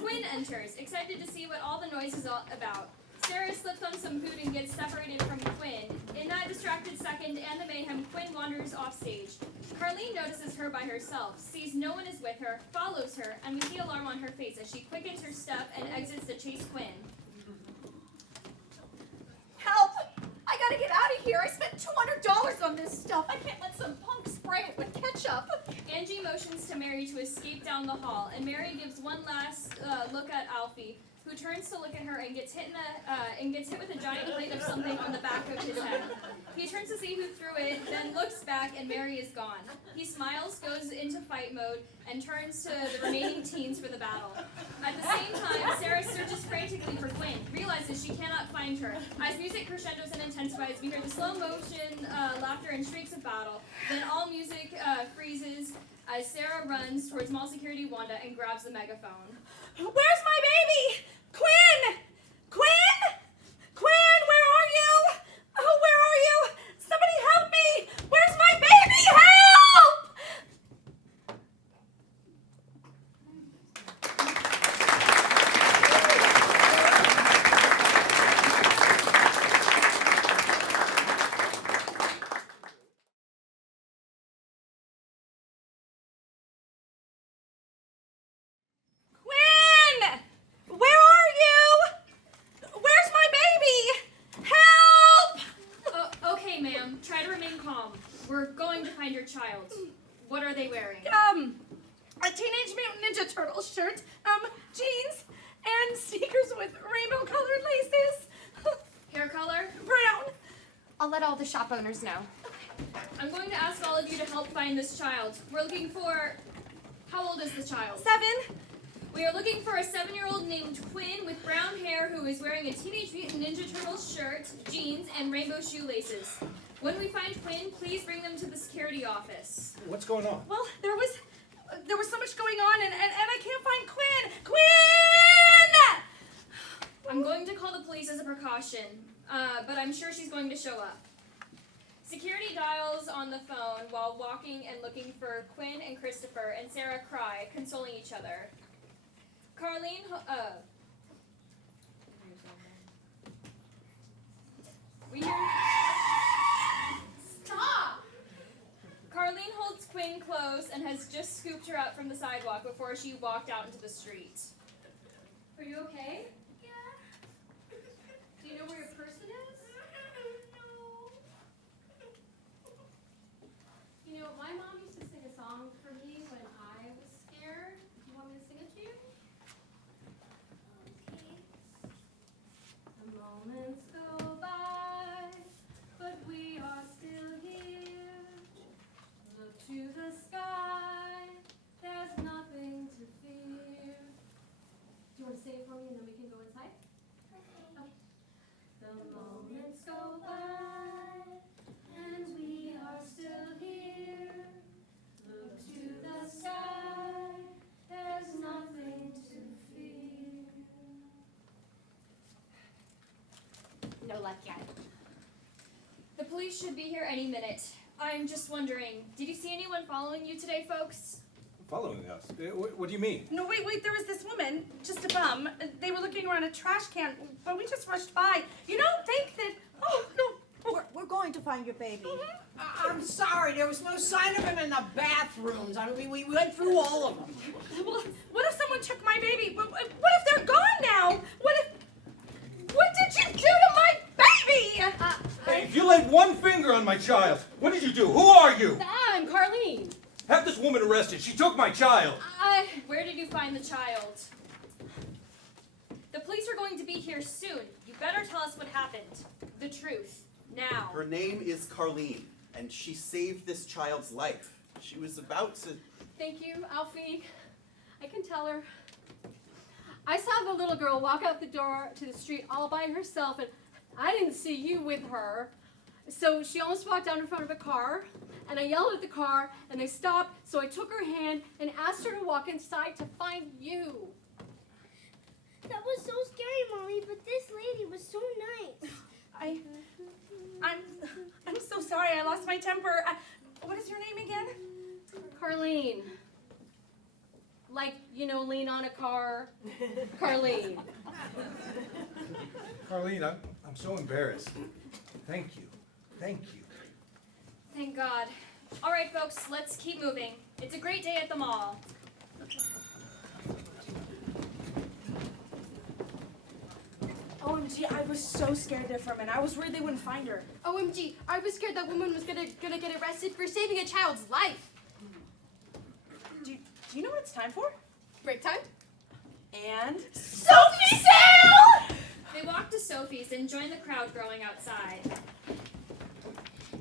Quinn enters, excited to see what all the noise is all about. Sarah slips on some food and gets separated from Quinn. In that distracted second and the mayhem, Quinn wanders off stage. CARLENE notices her by herself, sees no one is with her, follows her, and we see alarm on her face as she quickens her step and exits to chase Quinn. Help! I gotta get out of here. I spent $200 on this stuff. I can't let some punk spray it with ketchup. Angie motions to Mary to escape down the hall, and Mary gives one last look at Alfie, who turns to look at her and gets hit with a giant plate of something on the back of his head. He turns to see who threw it, then looks back, and Mary is gone. He smiles, goes into fight mode, and turns to the remaining teens for the battle. At the same time, Sarah searches frantically for Quinn, realizes she cannot find her. As music crescendos and intensifies, we hear the slow motion laughter and shrieks of battle. Then all music freezes as Sarah runs towards mall security Wanda and grabs the megaphone. Where's my baby? Quinn! Quinn! Quinn, where are you? Oh, where are you? Somebody help me! Where's my baby? Help! Quinn! Where are you? Where's my baby? Help! Okay, ma'am. Try to remain calm. We're going to find your child. What are they wearing? A Teenage Mutant Ninja Turtle shirt, jeans, and sneakers with rainbow-colored laces. Hair color? Brown. I'll let all the shop owners know. I'm going to ask all of you to help find this child. We're looking for... How old is the child? 7. We are looking for a 7-year-old named Quinn with brown hair who is wearing a Teenage Mutant Ninja Turtles shirt, jeans, and rainbow shoelaces. When we find Quinn, please bring them to the security office. What's going on? Well, there was so much going on, and I can't find Quinn. Quinn! I'm going to call the police as a precaution, but I'm sure she's going to show up. Security dials on the phone while walking and looking for Quinn and Christopher, and Sarah cry, consoling each other. Carlene, we hear... Stop! Carlene holds Quinn close and has just scooped her up from the sidewalk before she walked out into the street. Are you okay? Yeah. Do you know where your person is? No. You know, my mom used to sing a song for me when I was scared. Do you want me to sing it to you? Okay. The moments go by, but we are still here. Look to the sky, there's nothing to fear. Do you want to say it for me and then we can go inside? Okay. The moments go by, and we are still here. Look to the sky, there's nothing to fear. No luck yet. The police should be here any minute. I'm just wondering, did you see anyone following you today, folks? Following us? What do you mean? No, wait, there was this woman, just a bum. They were looking around a trash can, but we just rushed by. You don't think that... Oh, no. We're going to find your baby. I'm sorry, there was no sign of him in the bathrooms. I mean, we went through all of them. Well, what if someone took my baby? What if they're gone now? What did you do to my baby? Hey, if you laid one finger on my child, what did you do? Who are you? I'm Carlene. Have this woman arrested. She took my child. Where did you find the child? The police are going to be here soon. You better tell us what happened. The truth. Now. Her name is Carlene, and she saved this child's life. She was about to... Thank you, Alfie. I can tell her. I saw the little girl walk out the door to the street all by herself, and I didn't see you with her. So she almost walked down in front of a car, and I yelled at the car, and they stopped, so I took her hand and asked her to walk inside to find you. That was so scary, Mommy, but this lady was so nice. I'm so sorry, I lost my temper. What is your name again? Carlene. Like, you know, lean on a car. Carlene. Carlene, I'm so embarrassed. Thank you. Thank you. Thank God. All right, folks, let's keep moving. It's a great day at the mall. Oh OMG, I was so scared there for a minute. I was worried they wouldn't find her. OMG, I was scared that woman was gonna get arrested for saving a child's life. Do you know what it's time for? Break time? And Sophie sale! They walk to Sophie's and join the crowd growing outside.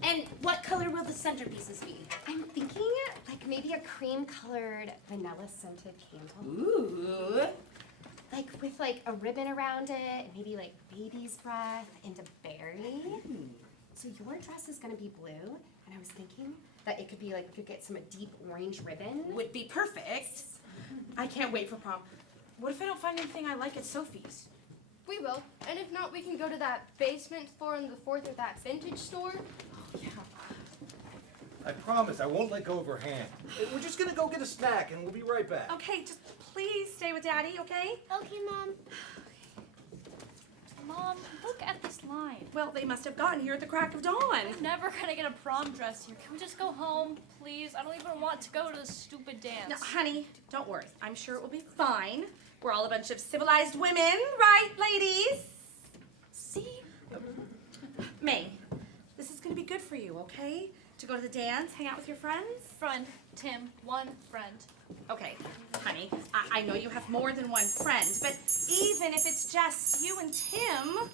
And what color will the centerpieces be? I'm thinking like maybe a cream-colored vanilla-scented candle. Ooh. Like with like a ribbon around it, and maybe like baby's breath and a berry. So your dress is gonna be blue, and I was thinking that it could be like we could get some deep orange ribbon. Would be perfect. I can't wait for prom. What if I don't find anything I like at Sophie's? We will, and if not, we can go to that basement floor on the 4th or that vintage store. Yeah. I promise I won't let go of her hand. We're just gonna go get a snack and we'll be right back. Okay, just please stay with Daddy, okay? Okay, Mom. Mom, look at this line. Well, they must have gotten here at the crack of dawn. I'm never gonna get a prom dress here. Can we just go home, please? I don't even want to go to this stupid dance. No, honey, don't worry. I'm sure it will be fine. We're all a bunch of civilized women, right, ladies? See? May, this is gonna be good for you, okay? To go to the dance, hang out with your friends? Friend, Tim, one friend. Okay, honey, I know you have more than one friend, but even if it's just you and Tim...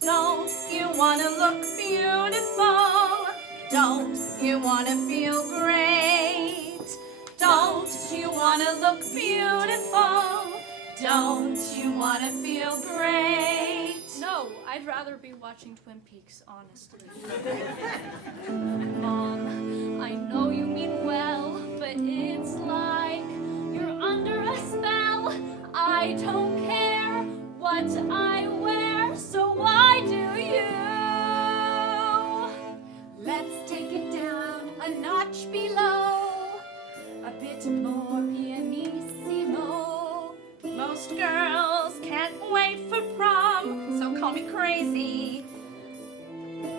Don't you want to look beautiful? Don't you want to feel great? Don't you want to look beautiful? Don't you want to feel great? No, I'd rather be watching Twin Peaks, honestly. Mom, I know you mean well, but it's like you're under a spell. I don't care what I wear, so why do you? Let's take it down a notch below, a bit more pianissimo. Most girls can't wait for prom, so call me crazy.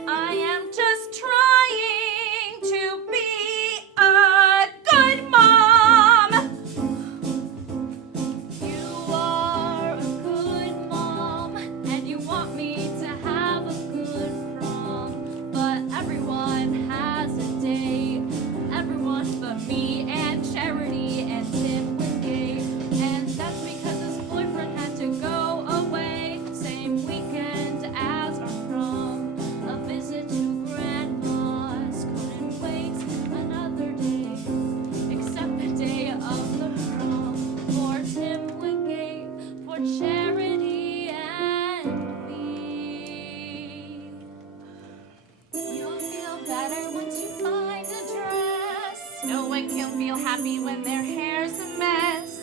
I am just trying to be a good mom. You are a good mom, and you want me to have a good prom. But everyone has a day, everyone but me and Charity and Tim Wingate. And that's because his boyfriend had to go away, same weekend as our prom. A visit to Grandma's, couldn't wait another day, except the day of the prom. For Tim Wingate, for Charity and me. You'll feel better once you find a dress. No one can feel happy when their hair's a mess.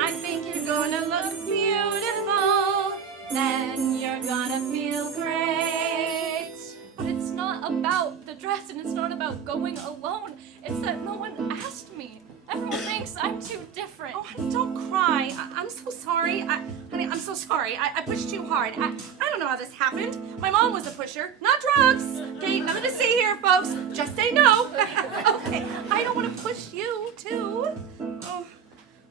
I think you're gonna look beautiful, then you're gonna feel great. But it's not about the dress, and it's not about going alone. It's that no one asked me. Everyone thinks I'm too different. Oh, honey, don't cry. I'm so sorry. Honey, I'm so sorry. I pushed too hard. I don't know how this happened. My mom was a pusher, not drugs. Okay, nothing to see here, folks. Just say no. Okay, I don't want to push you, too. Oh.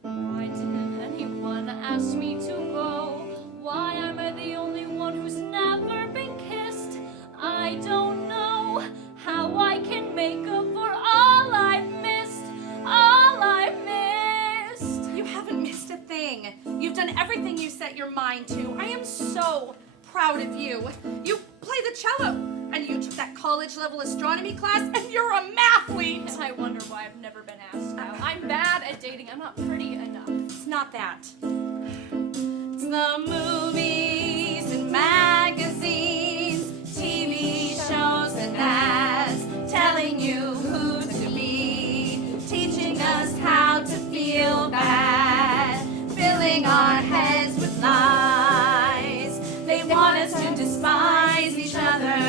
Why didn't anyone ask me to go? Why am I the only one who's never been kissed? I don't know how I can make up for all I've missed. All I've missed. You haven't missed a thing. You've done everything you set your mind to. I am so proud of you. You play the cello, and you took that college-level astronomy class, and you're a mathlete. And I wonder why I've never been asked now. I'm bad at dating. I'm not pretty enough. It's not that. It's the movies and magazines, TV shows and ads, telling you who to be, teaching us how to feel bad, filling our heads with lies. They want us to despise each other,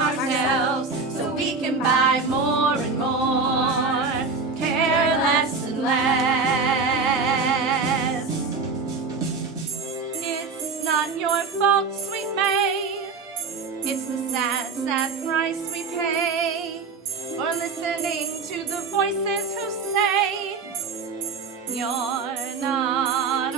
ourselves, so we can buy more and more, care less and less. It's not your fault, sweet May. It's the sad, sad price we pay for listening to the voices who say you're not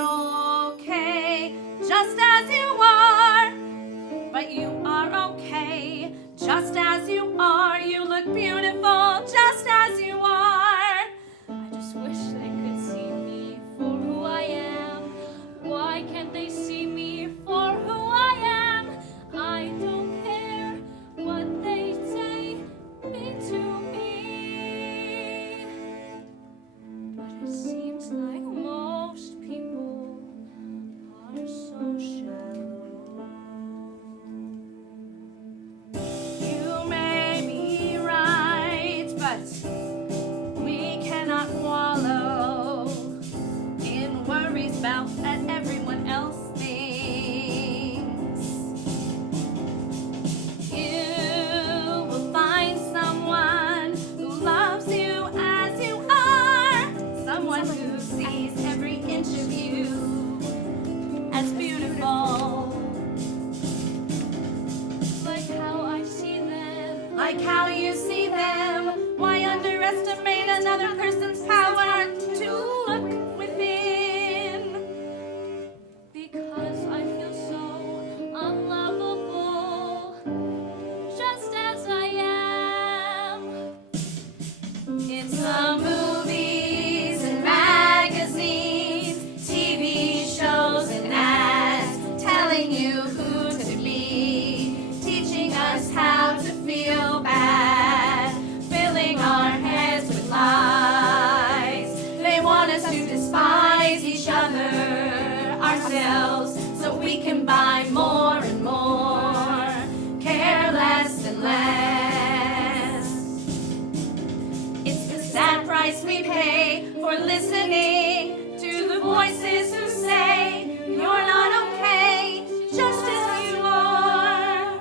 like how you see them. Why underestimate another person's power to look within? Because I feel so unlovable, just as I am. In some movies and magazines, TV shows and ads, telling you who to be, teaching us how to feel bad, filling our heads with lies. They want us to despise each other, ourselves, so we can buy more and more, care less and less. It's the sad price we pay for listening to the voices who say you're not okay, just as you are.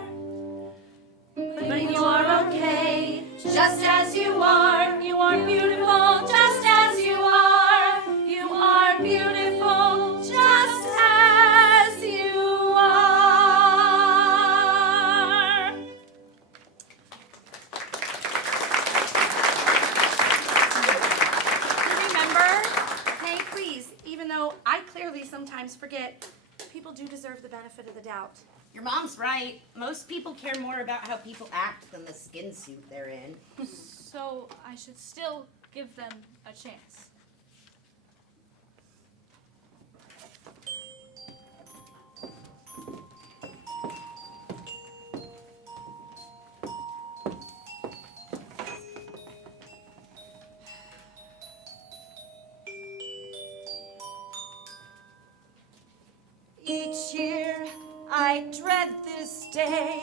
But you're okay, just as you are. You are beautiful, just as you are. You are beautiful, just as you are. Remember? Hey, please, even though I clearly sometimes forget, people do deserve the benefit of the doubt. Your mom's right. Most people care more about how people act than the skin suit they're in. So I should still give them a chance. Each year I dread this day.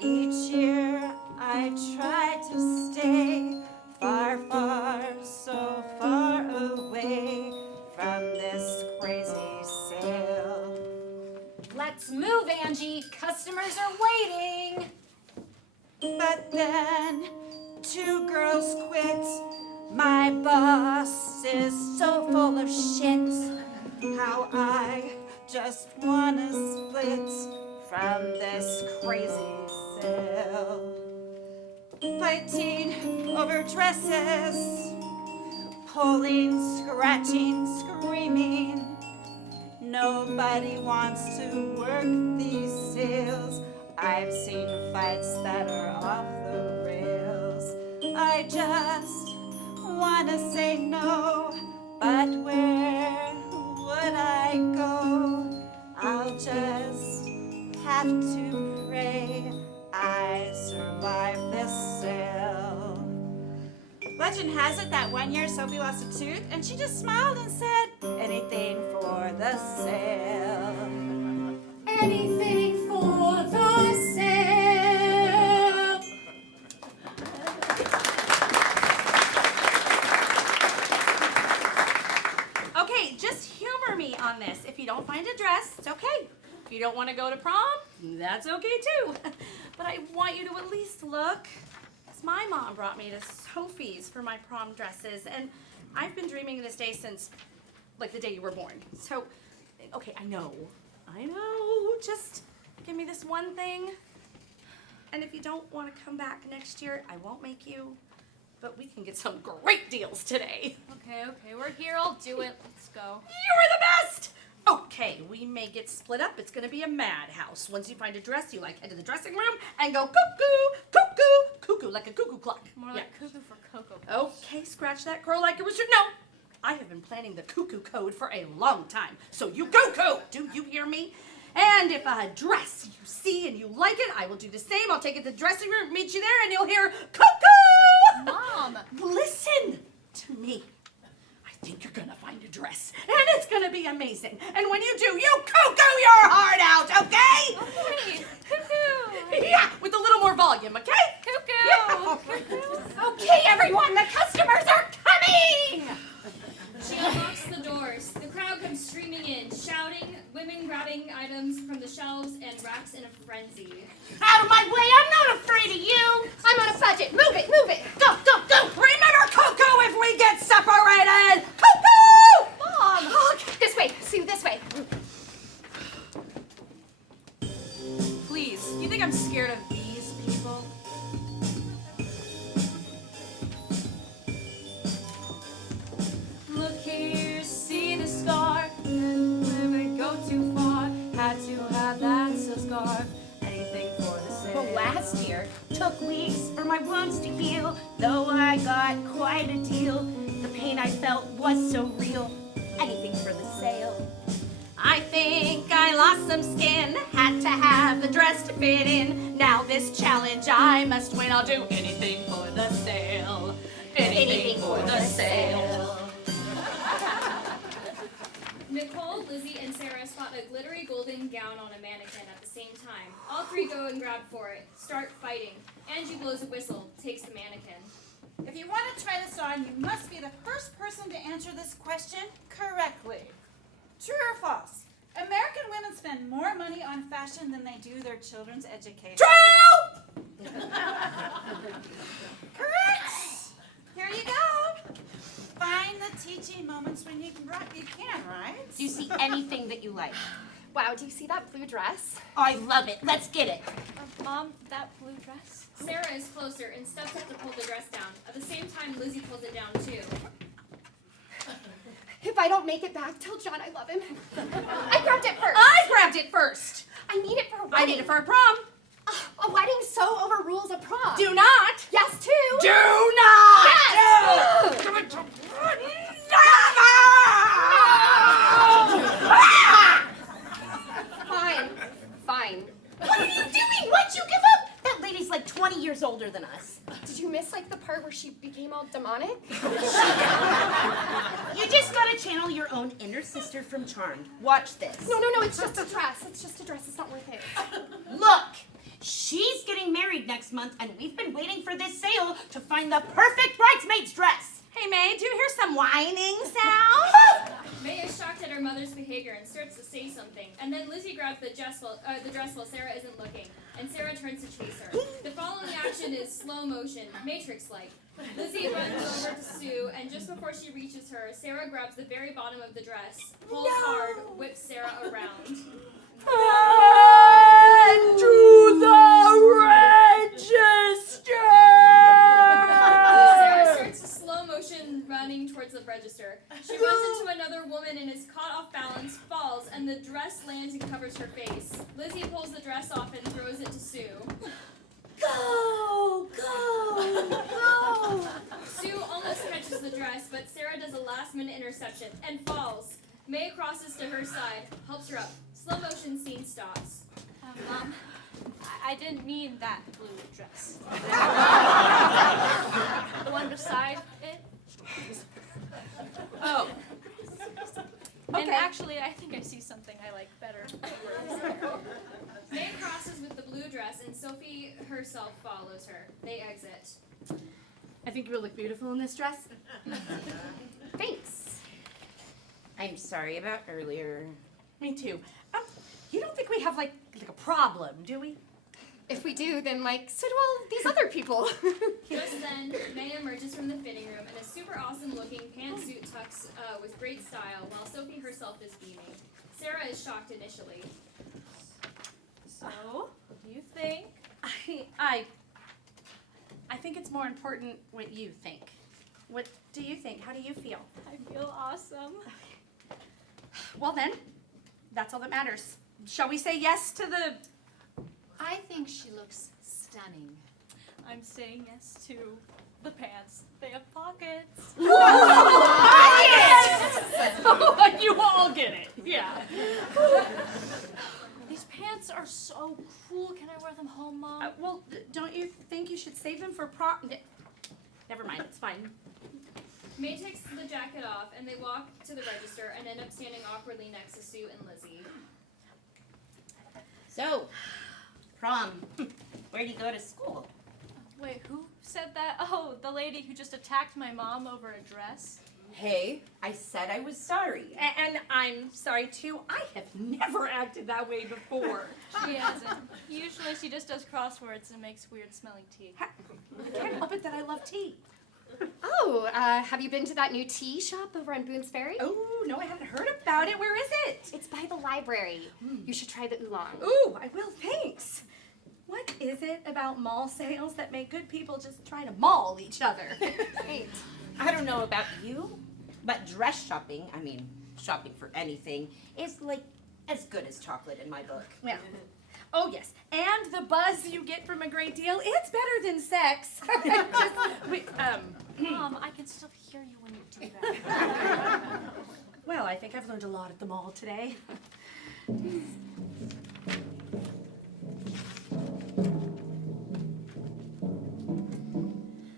Each year I try to stay far, far, so far away from this crazy sale. Let's move, Angie. Customers are waiting. But then 2 girls quit. My boss is so full of shit. How I just wanna split from this crazy sale. Fighting over dresses, pulling, scratching, screaming. Nobody wants to work these sales. I've seen fights that are off the rails. I just wanna say no, but where would I go? I'll just have to pray I survive this sale. Legend has it that one year Sophie lost a tooth and she just smiled and said, anything for the sale. Anything for the sale. Okay, just humor me on this. If you don't find a dress, it's okay. If you don't want to go to prom, that's okay too. But I want you to at least look. 'Cause my mom brought me to Sophie's for my prom dresses, and I've been dreaming of this day since, like, the day you were born. So, okay, I know. Just give me this one thing. And if you don't want to come back next year, I won't make you. But we can get some great deals today. Okay, we're here. I'll do it. Let's go. You're the best! Okay, we may get split up. It's gonna be a madhouse. Once you find a dress you like, head to the dressing room and go cuckoo, cuckoo, cuckoo, like a cuckoo clock. More like cuckoo for Cocoa Puffs. Okay, scratch that curl like it was your, no! I have been planning the cuckoo code for a long time, so you cuckoo! Do you hear me? And if a dress you see and you like it, I will do the same. I'll take it to the dressing room, meet you there, and you'll hear cuckoo! Mom! Listen to me. I think you're gonna find a dress, and it's gonna be amazing. And when you do, you cuckoo your heart out, okay? Okay, cuckoo! Yeah, with a little more volume, okay? Cuckoo! Okay, everyone, the customers are coming! She unlocks the doors. The crowd comes streaming in, shouting, women grabbing items from the shelves, and racks in a frenzy. Out of my way, I'm not afraid of you! I'm on a budget, move it, go, go, go! Remember cuckoo if we get separated! Cuckoo! Mom! This way, see, this way. Please, you think I'm scared of these people? quite a deal. The pain I felt was so real. Anything for the sale. I think I lost some skin, had to have the dress to fit in. Now this challenge I must win. I'll do anything for the sale. Anything for the sale. Nicole, Lizzie, and Sarah spot a glittery golden gown on a mannequin at the same time. All three go and grab for it, start fighting. Angie blows a whistle, takes the mannequin. If you want to try this on, you must be the first person to answer this question correctly. True or false? American women spend more money on fashion than they do their children's education. True! Correct! Here you go. Find the teaching moments when you can, right? Do you see anything that you like? Wow, do you see that blue dress? I love it. Let's get it. Mom, that blue dress? Sarah is closer and steps up to pull the dress down. At the same time, Lizzie pulls it down too. If I don't make it back, tell John I love him. I grabbed it first. I grabbed it first. I need it for a wedding. I need it for a prom. A wedding so overrules a prom. Do not. Yes, too. Do not. Yes. Fine. Fine. What are you doing? Why'd you give up? That lady's like 20 years older than us. Did you miss like the part where she became all demonic? You just gotta channel your own inner sister from Charmed. Watch this. No, it's just a dress. It's just a dress. It's not worth it. Look, she's getting married next month, and we've been waiting for this sale to find the perfect bridesmaid's dress. Hey, May, do you hear some whining sound? May is shocked at her mother's behavior and starts to say something. And then Lizzie grabs the dress while Sarah isn't looking. And Sarah turns to chase her. The following action is slow motion, Matrix-like. Lizzie runs over to Sue, and just before she reaches her, Sarah grabs the very bottom of the dress, pulls hard, whips Sarah around. Run to the register! Sarah starts a slow motion running towards the register. She runs into another woman and is caught off balance, falls, and the dress lands and covers her face. Lizzie pulls the dress off and throws it to Sue. Go, go, go! Sue almost catches the dress, but Sarah does a last-minute interception and falls. May crosses to her side, helps her up. Slow motion scene stops. Mom, I didn't mean that blue dress. The one beside it. Oh. And actually, I think I see something I like better. May crosses with the blue dress, and Sophie herself follows her. They exit. I think you will look beautiful in this dress. Thanks. I'm sorry about earlier. Me too. You don't think we have like a problem, do we? If we do, then like, so do all these other people. Just then, May emerges from the fitting room in a super awesome looking pantsuit tux with great style, while Sophie herself is beaming. Sarah is shocked initially. So, you think? I think it's more important what you think. What do you think? How do you feel? I feel awesome. Well then, that's all that matters. Shall we say yes to the... I think she looks stunning. I'm saying yes to the pants. They have pockets. Pockets! You all get it. Yeah. These pants are so cool. Can I wear them home, Mom? Well, don't you think you should save them for prom? Never mind. It's fine. May takes the jacket off, and they walk to the register and end up standing awkwardly next to Sue and Lizzie. So, prom. Where do you go to school? Wait, who said that? Oh, the lady who just attacked my mom over a dress. Hey, I said I was sorry. And I'm sorry too. I have never acted that way before. She hasn't. Usually she just does crosswords and makes weird smelling tea. I can't help it that I love tea. Oh, have you been to that new tea shop over on Boone's Ferry? Oh, no, I haven't heard about it. Where is it? It's by the library. You should try the oolong. Ooh, I will, thanks. What is it about mall sales that make good people just try to maul each other? Right. I don't know about you, but dress shopping, I mean, shopping for anything, is like as good as chocolate in my book. Yeah. Oh, yes. And the buzz you get from a great deal, it's better than sex. Mom, I can hear you when you do that. Well, I think I've learned a lot at the mall today.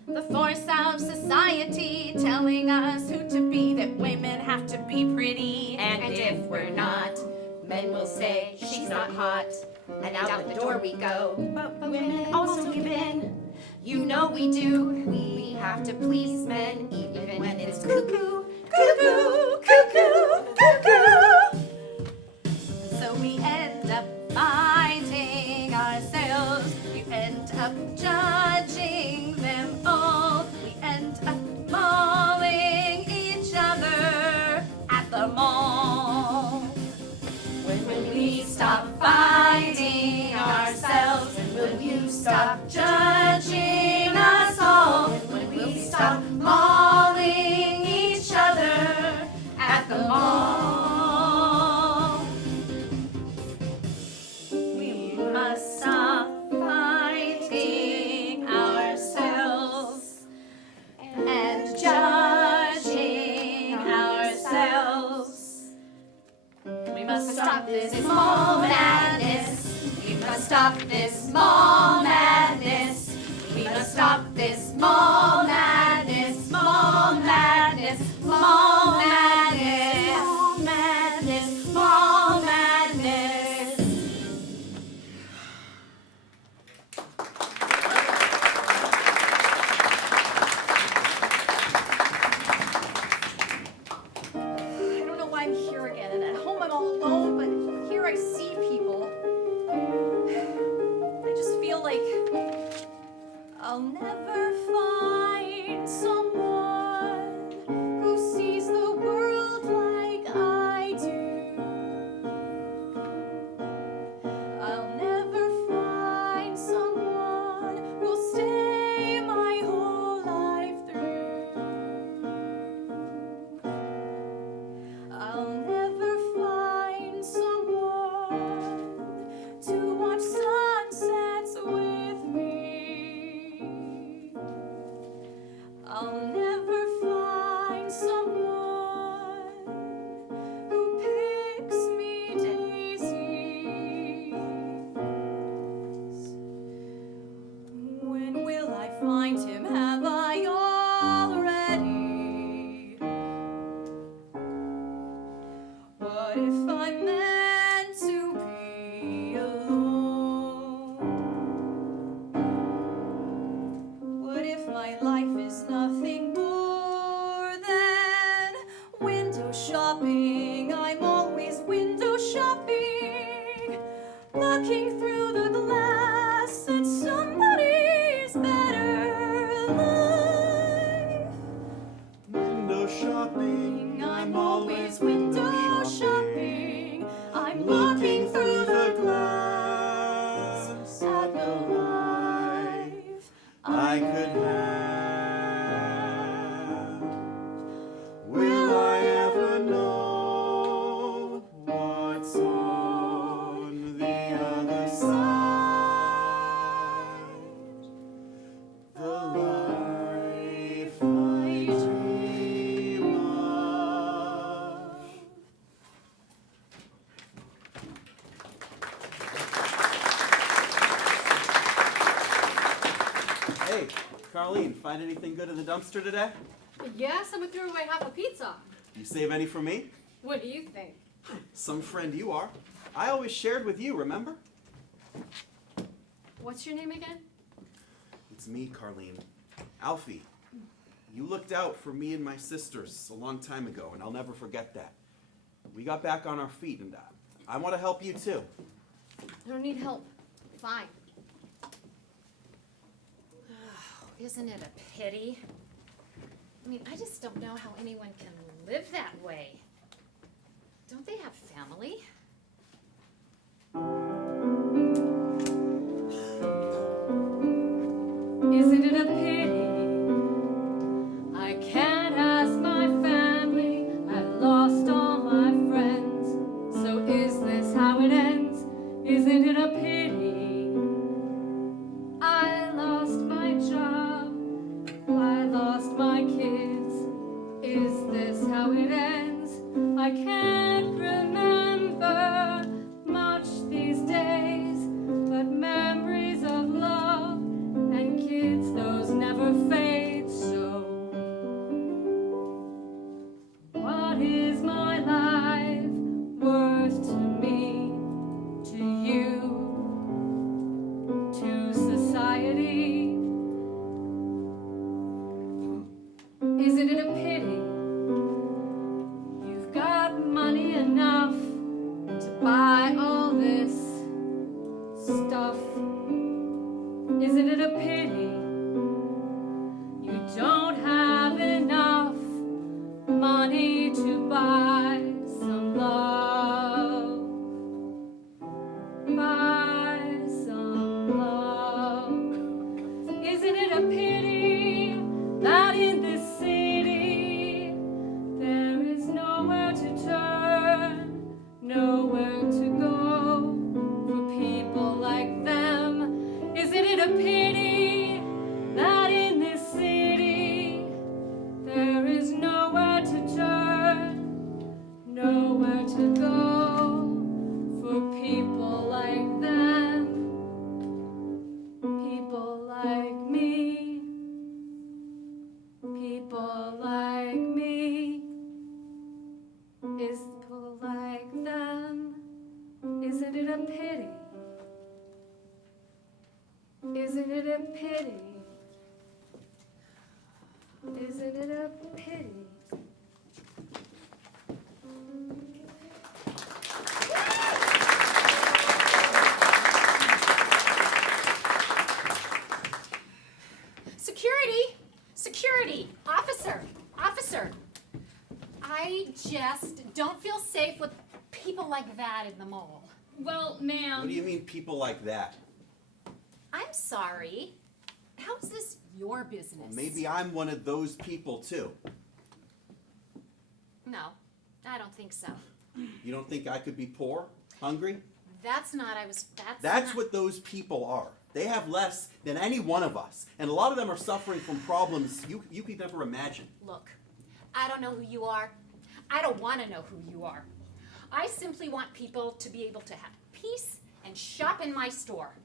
The force of society telling us who to be, that women have to be pretty. And if we're not, men will say she's not hot. And out the door we go. But women also give in. You know we do. We have to please men, even when it's cuckoo, cuckoo, cuckoo, cuckoo. So we end up finding ourselves. You end up judging them all. We end up mauling each other at the mall. When we stop finding ourselves, and will you stop judging us all? When we stop mauling each other at the mall. We must stop fighting ourselves and judging ourselves. We must stop this mall madness. We must stop this mall madness. We must stop this mall madness. Mall madness. Mall madness. Mall madness. Mall madness. I don't know why I'm here again, and at home I'm all alone, but here I see people. I just feel like I'll never find someone who sees the world like I do. I'll never find someone who'll stay my whole life through. I'll never find someone to watch sunsets with me. I'll never find someone who picks me daisies. When will I find him? Have I already? What if I'm meant to be alone? What if my life is nothing more than window shopping? I'm always window shopping, looking through the glass at somebody's better life. Window shopping, I'm always window shopping. I'm looking through the glass at the life I could have. Will I ever know what's on the other side? The life I dream of. Hey, Carlene, find anything good in the dumpster today? Yeah, someone threw away half a pizza. You save any for me? What do you think? Some friend you are. I always shared with you, remember? What's your name again? It's me, Carlene. Alfie. You looked out for me and my sisters a long time ago, and I'll never forget that. We got back on our feet, and I want to help you too. I don't need help. Fine. Oh, isn't it a pity? I mean, I just don't know how anyone can live that way. Don't they have family? Isn't it a pity I can't ask my family? I've lost all my friends. So is this how it ends? Isn't it a pity I lost my job? I lost my kids. There is nowhere to turn, nowhere to go for people like them, people like me, people like me. Is people like them? Isn't it a pity? Isn't it a pity? Isn't it a pity? Security! Security! Officer! Officer! I just don't feel safe with people like that in the mall. Well, ma'am. What do you mean people like that? I'm sorry. How's this your business? Well, maybe I'm one of those people too. No, I don't think so. You don't think I could be poor, hungry? That's not That's what those people are. They have less than any one of us. And a lot of them are suffering from problems you could never imagine. Look, I don't know who you are. I don't want to know who you are. I simply want people to be able to have peace and shop in my store.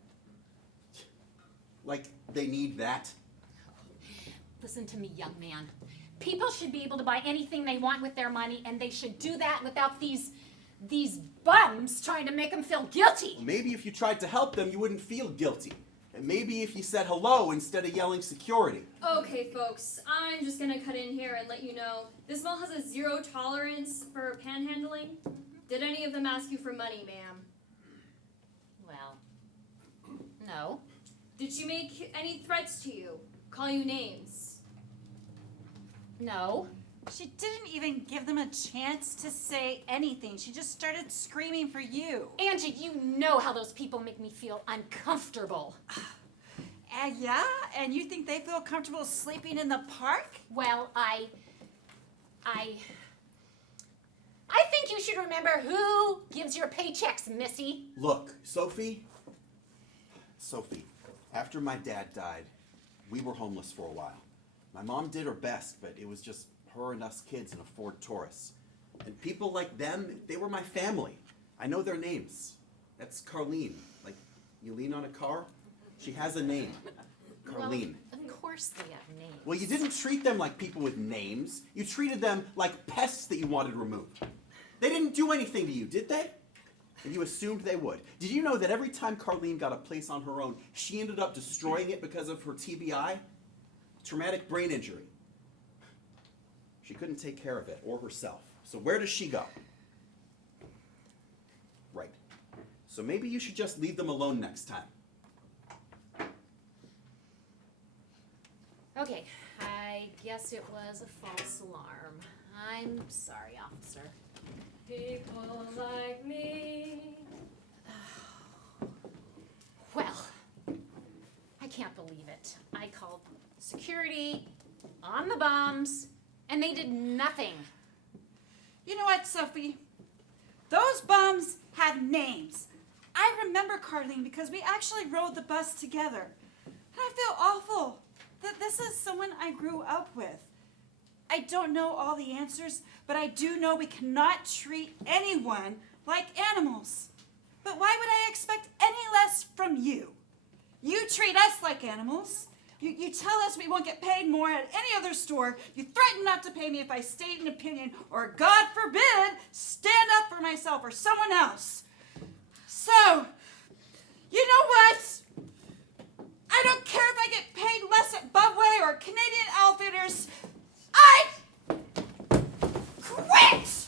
Like they need that. Listen to me, young man. People should be able to buy anything they want with their money, and they should do that without these bums trying to make them feel guilty. Well, maybe if you tried to help them, you wouldn't feel guilty. And maybe if you said hello instead of yelling security. Okay, folks, I'm just gonna cut in here and let you know this mall has a zero tolerance for panhandling. Did any of them ask you for money, ma'am? Well, no. Did she make any threats to you? Call you names? No. She didn't even give them a chance to say anything. She just started screaming for you. Angie, you know how those people make me feel uncomfortable. Yeah? And you think they feel comfortable sleeping in the park? Well, I think you should remember who gives your paychecks, Missy. Look, Sophie, after my dad died, we were homeless for a while. My mom did her best, but it was just her and us kids in a Ford Taurus. And people like them, they were my family. I know their names. That's Carlene. Like, you lean on a car? She has a name. Carlene. Well, of course they have names. Well, you didn't treat them like people with names. You treated them like pests that you wanted removed. They didn't do anything to you, did they? And you assumed they would. Did you know that every time Carlene got a place on her own, she ended up destroying it because of her TBI? Traumatic brain injury. She couldn't take care of it or herself. So where does she go? Right. So maybe you should just leave them alone next time. Okay, I guess it was a false alarm. I'm sorry, officer. People like me. Well, I can't believe it. I called security on the bums, and they did nothing. You know what, Sophie? Those bums have names. I remember Carlene because we actually rode the bus together. And I feel awful that this is someone I grew up with. I don't know all the answers, but I do know we cannot treat anyone like animals. But why would I expect any less from you? You treat us like animals. You tell us we won't get paid more at any other store. You threaten not to pay me if I state an opinion, or God forbid, stand up for myself or someone else. So, you know what? I don't care if I get paid less at Bubway or Canadian Outfitters. I quit!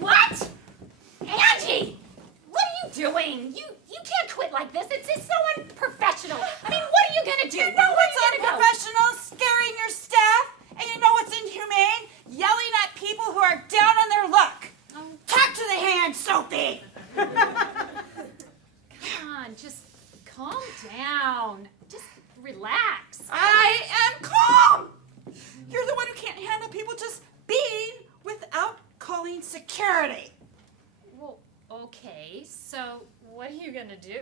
What? Angie! What are you doing? You can't quit like this. It's so unprofessional. I mean, what are you gonna do? You know what's unprofessional? Scaring your staff. And you know what's inhumane? Yelling at people who are down on their luck. Talk to the hand, Sophie! Come on, just calm down. Just relax. I am calm! You're the one who can't handle people just being without calling security. Well, okay, so what are you gonna do?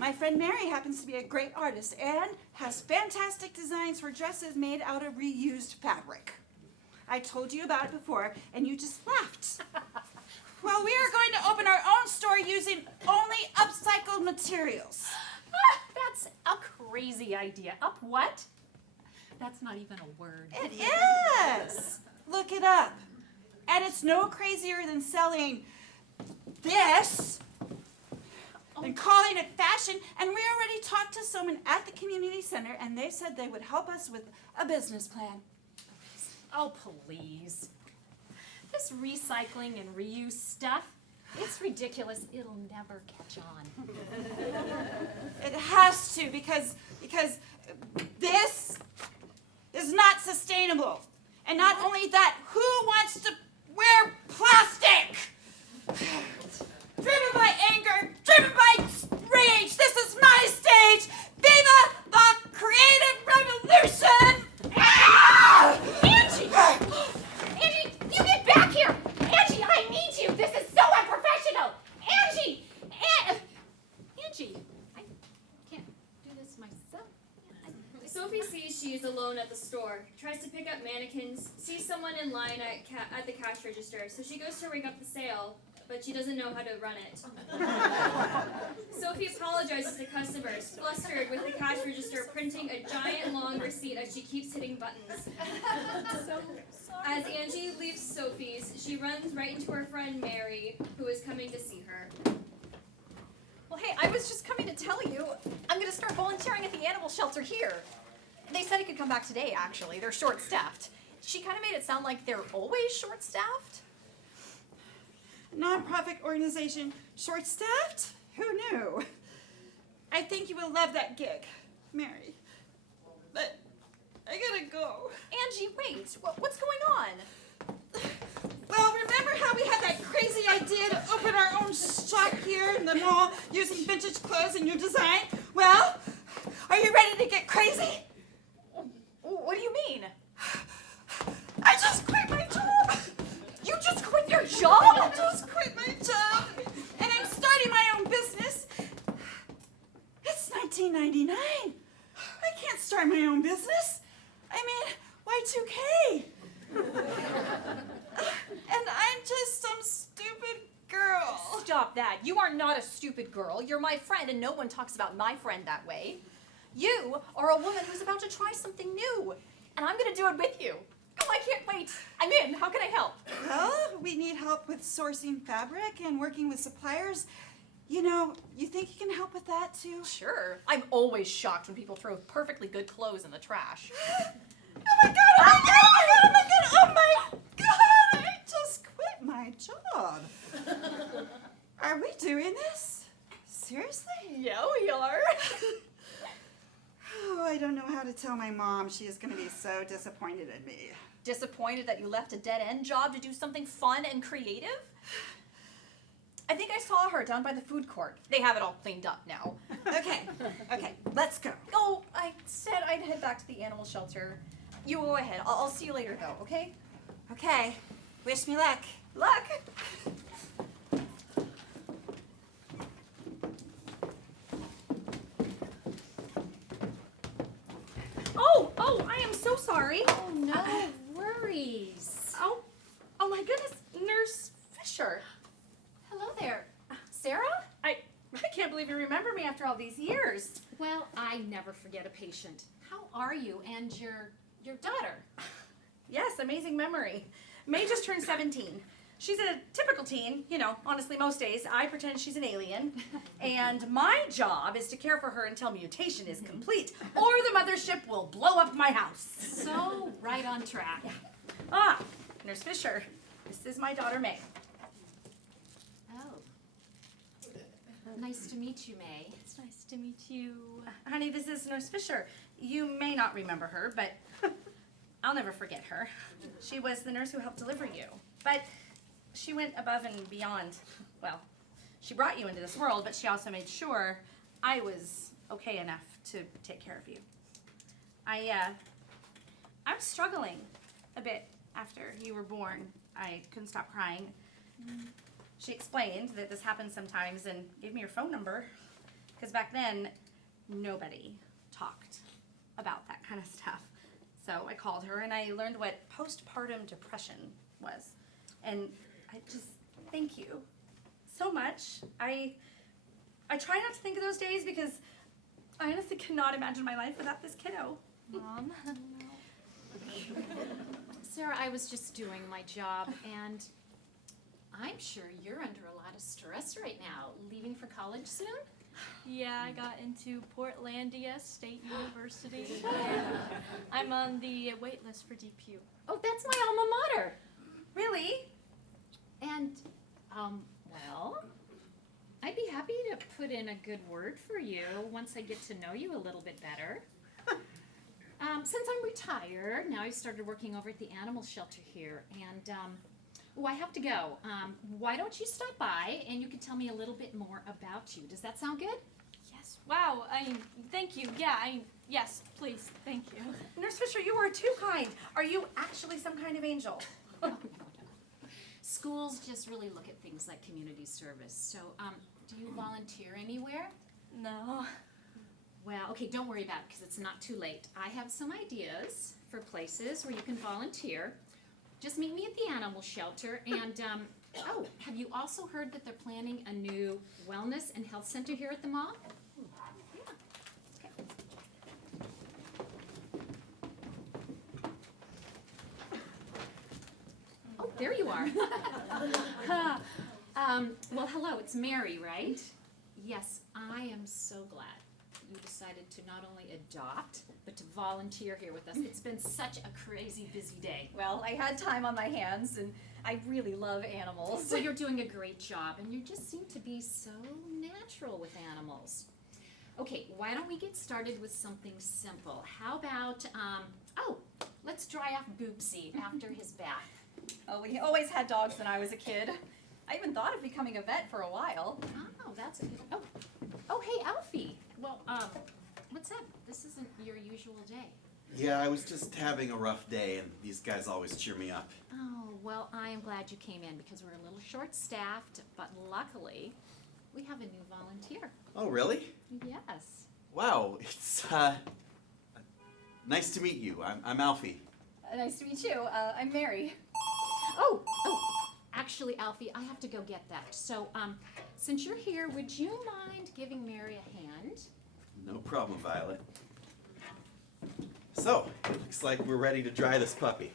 My friend Mary happens to be a great artist and has fantastic designs for dresses made out of reused fabric. I told you about it before, and you just laughed. Well, we are going to open our own store using only upcycled materials. That's a crazy idea. Up what? That's not even a word. It is! Look it up. And it's no crazier than selling this and calling it fashion. And we already talked to someone at the community center, and they said they would help us with a business plan. Oh, please. This recycling and reuse stuff, it's ridiculous. It'll never catch on. It has to, because this is not sustainable. And not only that, who wants to wear plastic? Driven by anger, driven by rage, this is my stage! Viva the creative revolution! Ah! Angie! Angie, you get back here! Angie, I need you! This is so unprofessional! Angie! Angie! I can't do this myself. Sophie sees she is alone at the store, tries to pick up mannequins, sees someone in line at the cash register, so she goes to ring up the sale, but she doesn't know how to run it. Sophie apologizes to customers, flustered with the cash register printing a giant long receipt as she keeps hitting buttons. As Angie leaves Sophie's, she runs right into her friend Mary, who is coming to see her. Well, hey, I was just coming to tell you, I'm going to start volunteering at the animal shelter here. They said I could come back today, actually. They're short-staffed. She kind of made it sound like they're always short-staffed. Nonprofit organization, short-staffed? Who knew? I think you will love that gig, Mary. But I gotta go. Angie, wait. What's going on? Well, remember how we had that crazy idea to open our own shop here in the mall using vintage clothes and new design? Well, are you ready to get crazy? What do you mean? I just quit my job. You just quit your job? I just quit my job. And I'm starting my own business. It's 1999. I can't start my own business. I mean, Y2K. And I'm just some stupid girl. Stop that. You are not a stupid girl. You're my friend, and no one talks about my friend that way. You are a woman who's about to try something new, and I'm going to do it with you. Oh, I can't wait. I'm in. How can I help? Well, we need help with sourcing fabric and working with suppliers. You know, you think you can help with that too? Sure. I'm always shocked when people throw perfectly good clothes in the trash. Oh my god, oh my god, oh my god, oh my god, oh my god, I just quit my job. Are we doing this? Seriously? Yeah, we are. Oh, I don't know how to tell my mom. She is going to be so disappointed in me. Disappointed that you left a dead-end job to do something fun and creative? I think I saw her down by the food court. They have it all cleaned up now. Okay, let's go. Oh, I said I'd head back to the animal shelter. You go ahead. I'll see you later, though, okay? Okay, wish me luck. Luck! Oh, I am so sorry. Oh, no worries. Oh my goodness, Nurse Fisher. Hello there. Sarah? I can't believe you remember me after all these years. Well, I never forget a patient. How are you and your daughter? Yes, amazing memory. May just turned 17. She's a typical teen, you know, honestly most days. I pretend she's an alien. And my job is to care for her until mutation is complete, or the mothership will blow up my house. So right on track. Yeah. Ah, Nurse Fisher, this is my daughter May. Oh. Nice to meet you, May. It's nice to meet you. Honey, this is Nurse Fisher. You may not remember her, but I'll never forget her. She was the nurse who helped deliver you. But she went above and beyond. Well, she brought you into this world, but she also made sure I was okay enough to take care of you. I was struggling a bit after you were born. I couldn't stop crying. She explained that this happens sometimes and gave me your phone number. Because back then, nobody talked about that kind of stuff. So I called her and I learned what postpartum depression was. And I just, thank you so much. I try not to think of those days because I honestly cannot imagine my life without this kiddo. Mom. Sarah, I was just doing my job, and I'm sure you're under a lot of stress right now. Leaving for college soon? Yeah, I got into Portlandia State University. And I'm on the wait list for DPU. Oh, that's my alma mater. Really? And, well, I'd be happy to put in a good word for you once I get to know you a little bit better. Since I'm retired, now I've started working over at the animal shelter here, and, oh, I have to go. Why don't you stop by and you can tell me a little bit more about you? Does that sound good? Yes. Wow. Thank you. Yeah. Yes. Please. Thank you. Nurse Fisher, you are too kind. Are you actually some kind of angel? Schools just really look at things like community service. So, do you volunteer anywhere? No. Well, okay, don't worry about it because it's not too late. I have some ideas for places where you can volunteer. Just meet me at the animal shelter. And, oh, have you also heard that they're planning a new wellness and health center here at the mall? Yeah. Okay. Oh, there you are. Well, hello, it's Mary, right? Yes, I am so glad you decided to not only adopt, but to volunteer here with us. It's been such a crazy busy day. Well, I had time on my hands, and I really love animals. So you're doing a great job, and you just seem to be so natural with animals. Okay, why don't we get started with something simple? How about, oh, let's dry off Boopsie after his bath. Oh, we always had dogs when I was a kid. I even thought of becoming a vet for a while. Oh, that's a good, oh, hey, Alfie. Well, what's up? This isn't your usual day. Yeah, I was just having a rough day, and these guys always cheer me up. Oh, well, I am glad you came in because we're a little short-staffed, but luckily, we have a new volunteer. Oh, really? Yes. Wow, it's, nice to meet you. I'm Alfie. Nice to meet you. I'm Mary. Oh, actually, Alfie, I have to go get that. So, since you're here, would you mind giving Mary a hand? No problem, Violet. So, it looks like we're ready to dry this puppy.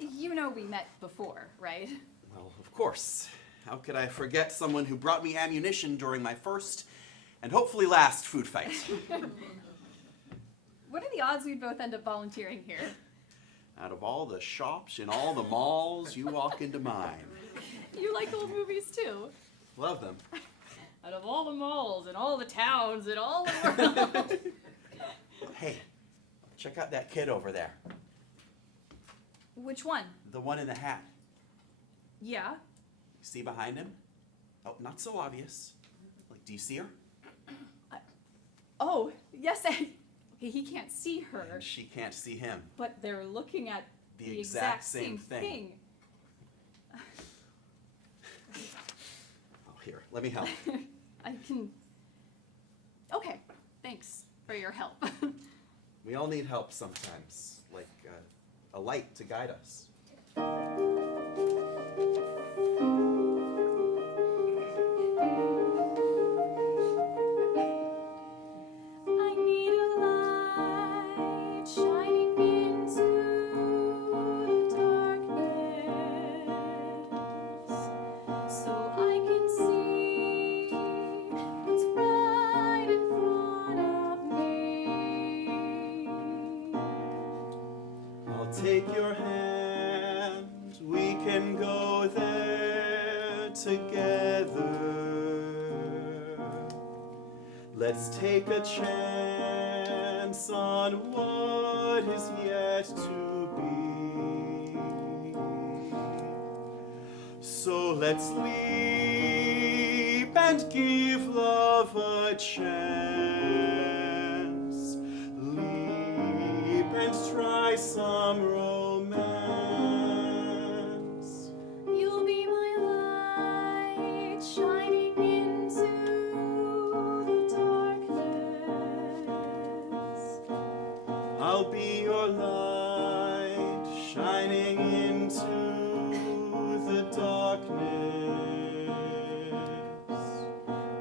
You know we met before, right? Well, of course. How could I forget someone who brought me ammunition during my first and hopefully last food fight? What are the odds we'd both end up volunteering here? Out of all the shops in all the malls, you walk into mine. You like old movies too. Love them. Out of all the malls and all the towns and all the world. Hey, check out that kid over there. Which one? The one in the hat. Yeah. See behind him? Oh, not so obvious. Like, do you see her? Oh, yes. He can't see her. And she can't see him. But they're looking at The exact same thing. Oh, here, let me help. I can. Okay, thanks for your help. We all need help sometimes, like a light to guide us. Take your hand, we can go there together. Let's take a chance on what is yet to be. So let's leap and give love a chance. Leap and try some romance. You'll be my light shining into your light shining into the darkness.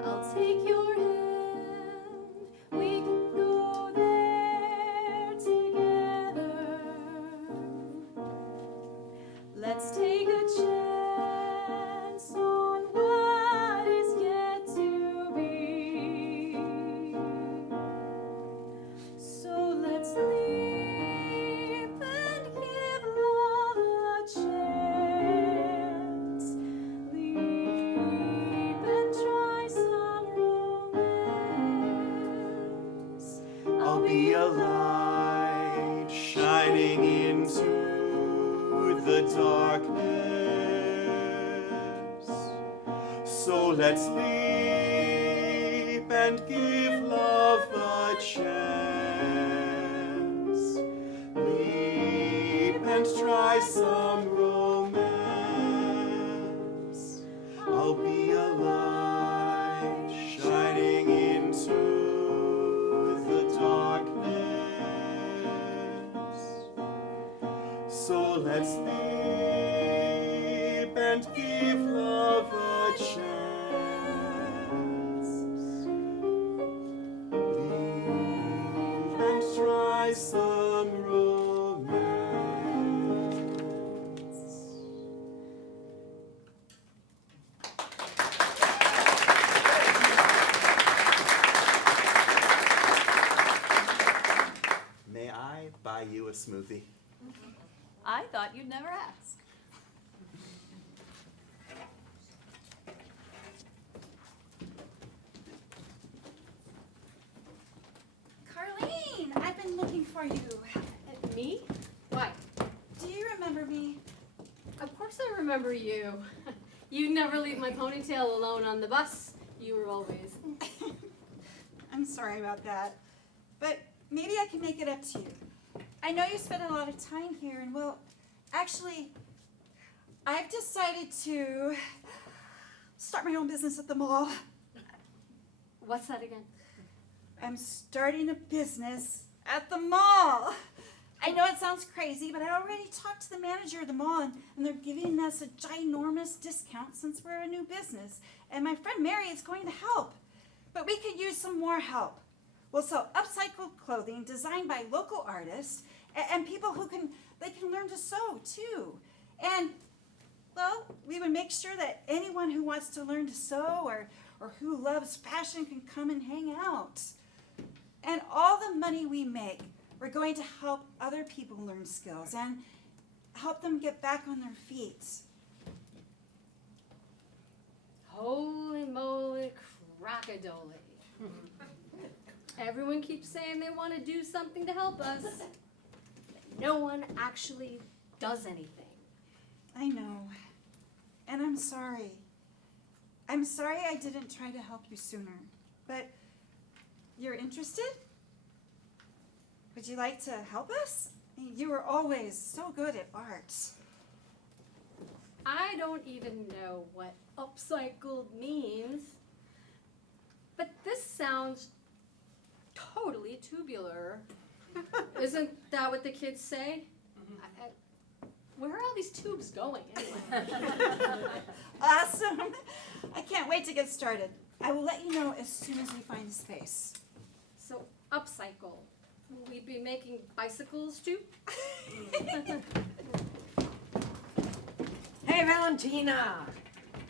I'll take your hand, we can go there together. Let's take a chance on what is yet to be. So let's leap and give love a chance. Leap and try some romance. I'll be a light shining into the darkness. So let's leap and give love a chance. Leap and try some romance. I'll be a light shining into the darkness. So let's leap and give love a chance. Leap and try some romance. May I buy you a smoothie? I thought you'd never ask. Carlene, I've been looking for you. Me? Why? Do you remember me? Of course I remember you. You never leave my ponytail alone on the bus. You were always. I'm sorry about that, but maybe I can make it up to you. I know you spend a lot of time here, and well, actually, I've decided to start my own business at the mall. What's that again? I'm starting a business at the mall. I know it sounds crazy, but I already talked to the manager of the mall, and they're giving us a ginormous discount since we're a new business. And my friend Mary is going to help, but we could use some more help. We'll sell upcycled clothing designed by local artists and people who can learn to sew too. And well, we would make sure that anyone who wants to learn to sew or who loves fashion can come and hang out. And all the money we make, we're going to help other people learn skills and help them get back on their feet. Holy moly crackadoly. Everyone keeps saying they want to do something to help us. No one actually does anything. I know. And I'm sorry. I'm sorry I didn't try to help you sooner. But you're interested? Would you like to help us? You were always so good at art. I don't even know what upcycled means. But this sounds totally tubular. Isn't that what the kids say? Where are all these tubes going anyway? Awesome. I can't wait to get started. I will let you know as soon as we find a space. So, upcycle. Will we be making bicycles too? Hey, Valentina.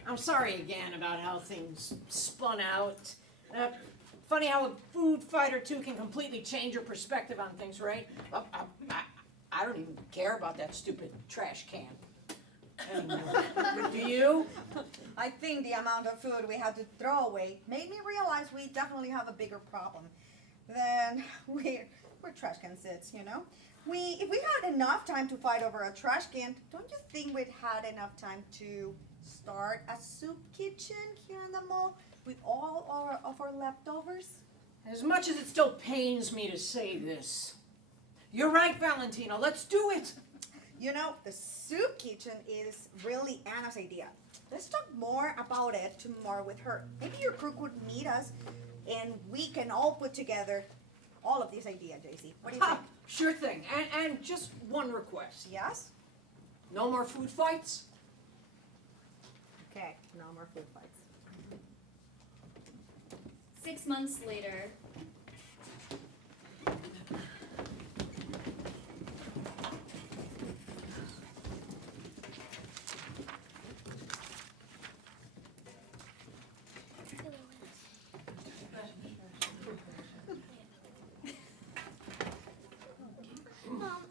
I'm sorry again about how things spun out. Funny how a food fight or two can completely change your perspective on things, right? I don't even care about that stupid trash can. Do you? I think the amount of food we had to throw away made me realize we definitely have a bigger problem than we're trash can sits, you know? If we had enough time to fight over a trash can, don't you think we'd had enough time to start a soup kitchen here in the mall with all of our leftovers? As much as it still pains me to say this, you're right, Valentina. Let's do it. You know, the soup kitchen is really Anna's idea. Let's talk more about it tomorrow with her. Maybe your crew could meet us and we can all put together all of these ideas, J.C. What do you think? Sure thing. And just one request. Yes? No more food fights? Okay, no more food fights. 6 months later.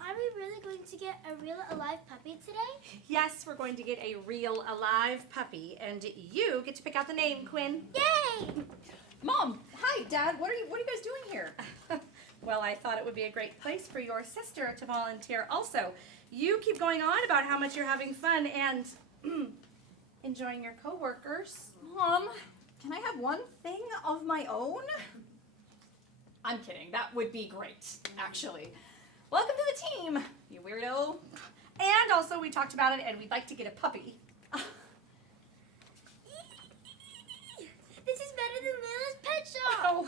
Are we really going to get a real alive puppy today? Yes, we're going to get a real alive puppy, and you get to pick out the name, Quinn. Yay! Mom, hi, Dad. What are you guys doing here? Well, I thought it would be a great place for your sister to volunteer also. You keep going on about how much you're having fun and enjoying your coworkers. Mom, can I have one thing of my own? I'm kidding. That would be great, actually. Welcome to the team, you weirdo. And also, we talked about it, and we'd like to get a puppy. This is better than Little's Pet Shop! Oh.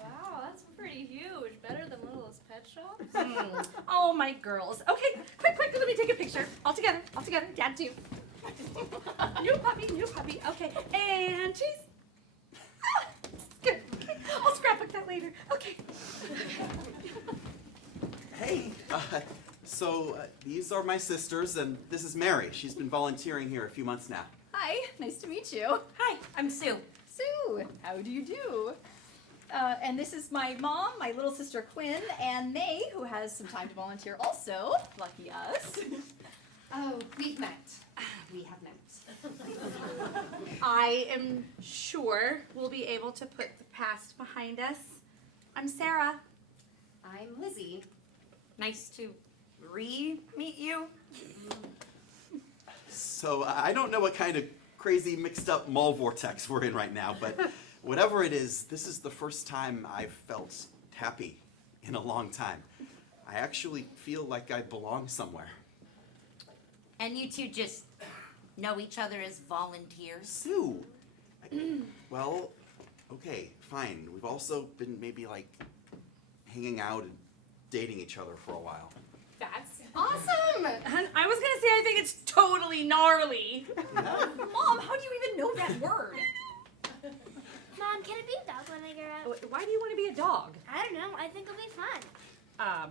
Wow, that's pretty huge. Better than Littlest Pet Shop? Oh, my girls. Okay, quick, let me take a picture. All together, Dad too. New puppy, okay. And cheese. Ah, good, okay. I'll scrapbook that later. Okay. Hey, so these are my sisters, and this is Mary. She's been volunteering here a few months now. Hi, nice to meet you. Hi, I'm Sue. Sue, how do you do? And this is my mom, my little sister Quinn, and May, who has some time to volunteer also. Lucky us. Oh, we've met. We have met. I am sure we'll be able to put the past behind us. I'm Sarah. I'm Lizzie. Nice to re-meet you. So I don't know what kind of crazy mixed up mall vortex we're in right now, but whatever it is, this is the first time I've felt happy in a long time. I actually feel like I belong somewhere. And you two just know each other as volunteers? Sue! Well, okay, fine. We've also been maybe like hanging out and dating each other for a while. That's awesome! And I was gonna say I think it's totally gnarly. Mom, how do you even know that word? Mom, can I be a dog when I grow up? Why do you want to be a dog? I don't know. I think it'll be fun.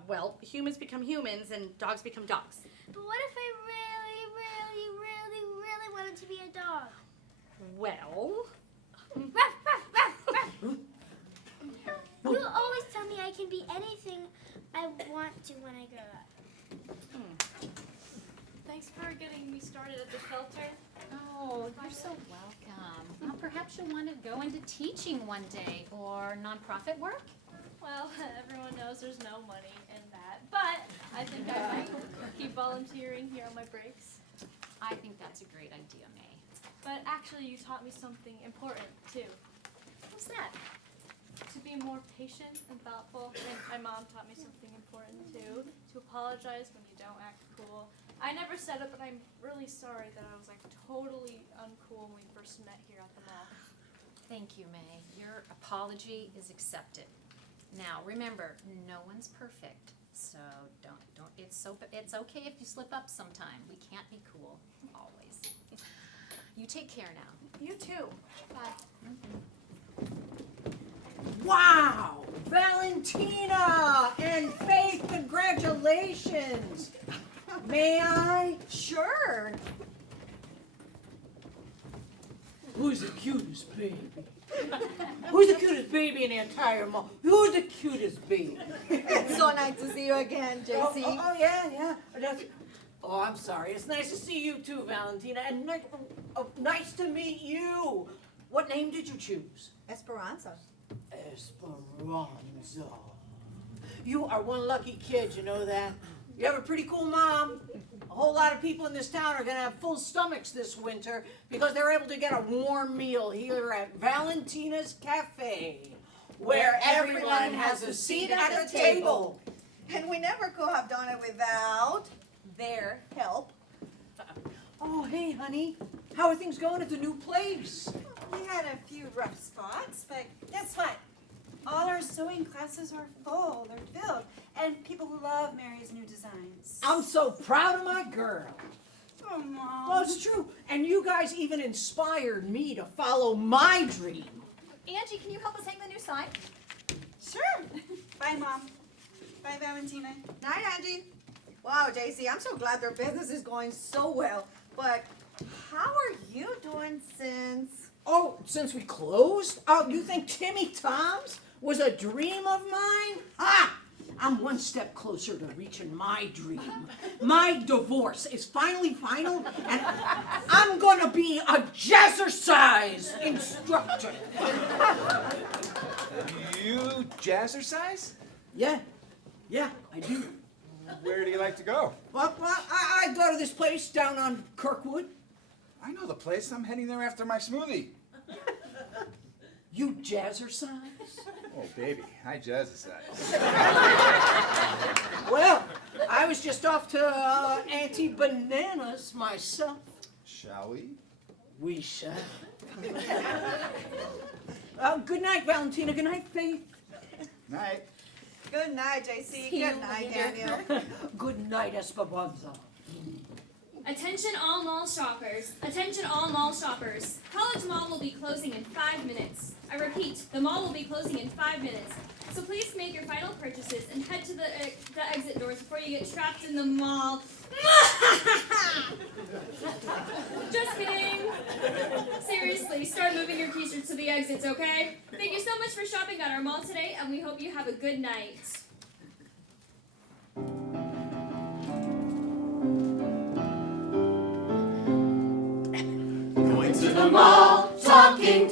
Well, humans become humans and dogs become dogs. But what if I really wanted to be a dog? Well... Ruff, ruff, ruff, ruff. You always tell me I can be anything I want to when I grow up. Thanks for getting me started at the shelter. Oh, you're so welcome. Well, perhaps you'll want to go into teaching one day or nonprofit work. Well, everyone knows there's no money in that, but I think I might keep volunteering here on my breaks. I think that's a great idea, May. But actually, you taught me something important, too. What's that? To be more patient and thoughtful. And my mom taught me something important, too. To apologize when you don't act cool. I never said it, but I'm really sorry that I was, like, totally uncool when we first met here at the mall. Thank you, May. Your apology is accepted. Now, remember, no one's perfect, so don't. It's okay if you slip up sometime. We can't be cool always. You take care now. You too. Bye. Wow! Valentina and Faith, congratulations! May I? Sure. Who's the cutest baby? Who's the cutest baby in the entire mall? Who's the cutest baby? It's so nice to see you again, JC. Oh, yeah. Oh, I'm sorry. It's nice to see you too, Valentina. And nice to meet you. What name did you choose? Esperanza. Esperanza. You are one lucky kid, you know that? You have a pretty cool mom. A whole lot of people in this town are going to have full stomachs this winter because they're able to get a warm meal here at Valentina's Cafe, where everyone has a seat at the table. And we never could have done it without their help. Oh, hey, honey. How are things going at the new place? We had a few rough spots, but guess what? All our sewing classes are full, they're filled. and people who love Mary's new designs. I'm so proud of my girl. Oh, Mom. Well, it's true. And you guys even inspired me to follow my dream. Angie, can you help us hang the new sign? Sure. Bye, Mom. Bye, Valentina. Night, Angie. Wow, J.C., I'm so glad their business is going so well. But how are you doing since... Oh, since we closed? Oh, you think Timmy Tom's was a dream of mine? Ah! I'm one step closer to reaching my dream. My divorce is finally final, and I'm gonna be a jazzercise instructor. You jazzercise? Yeah, I do. Where do you like to go? Well, I go to this place down on Kirkwood. I know the place. I'm heading there after my smoothie. You jazzercise? Oh, baby, I jazzercise. Well, I was just off to Auntie Bananas myself. Shall we? We shall. Good night, Valentina. Good night, Faith. Night. Good night, J.C. Good night, Daniel. Good night, Esperanza. Attention all mall shoppers. Attention all mall shoppers. College Mall will be closing in 5 minutes. I repeat, the mall will be closing in 5 minutes. So please make your final purchases and head to the exit doors before you get trapped in the mall. Just kidding. Seriously, start moving your t-shirts to the exits, okay? Thank you so much for shopping at our mall today, and we hope you have a good night. Going to the mall, talking,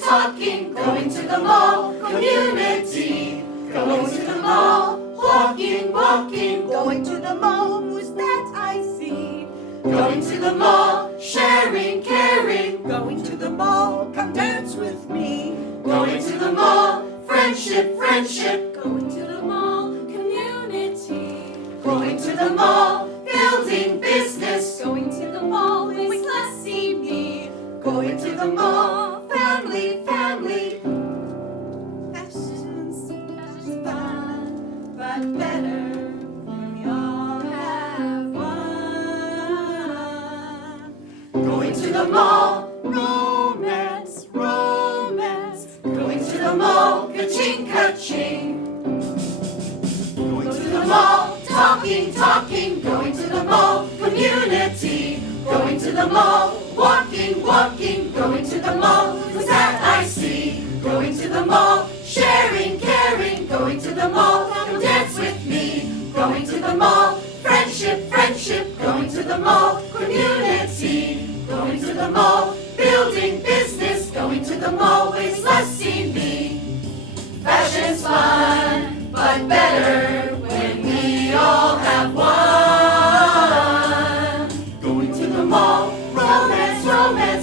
going to the mall, community. Going to the mall, walking, going to the mall, who's that I see? Going to the mall, sharing, caring. Going to the mall, come dance with me. Going to the mall, friendship. Going to the mall, community. Going to the mall, building business. Going to the mall with LIZZIE me. Going to the mall, family. Fashion's fun, but better when we all have one. Going to the mall, romance. Going to the mall, ka-ching. Going to the mall, talking. Going to the mall, community. Going to the mall, walking. Going to the mall, who's that I see? Going to the mall, sharing, caring. Going to the mall, come dance with me. Going to the mall, friendship. Going to the mall, community. Going to the mall, building business. Going to the mall with LIZZIE me. Fashion's fun, but better when we all have one. Going to the mall, romance.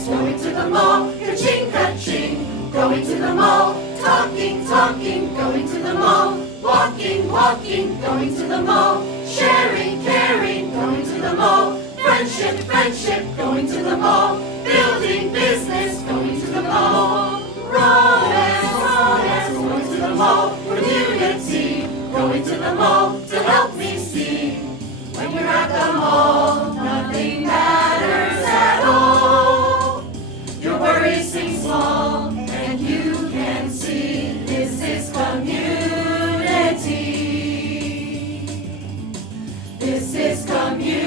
Going to the mall, ka-ching. Going to the mall, talking. Going to the mall, walking. Going to the mall, sharing, caring. Going to the mall, friendship. Going to the mall, building business. Going to the mall, romance. Going to the mall, community. Going to the mall to help me see. When you're at the mall, nothing matters at all. Your worries seem small, and you can see this is community. This is community.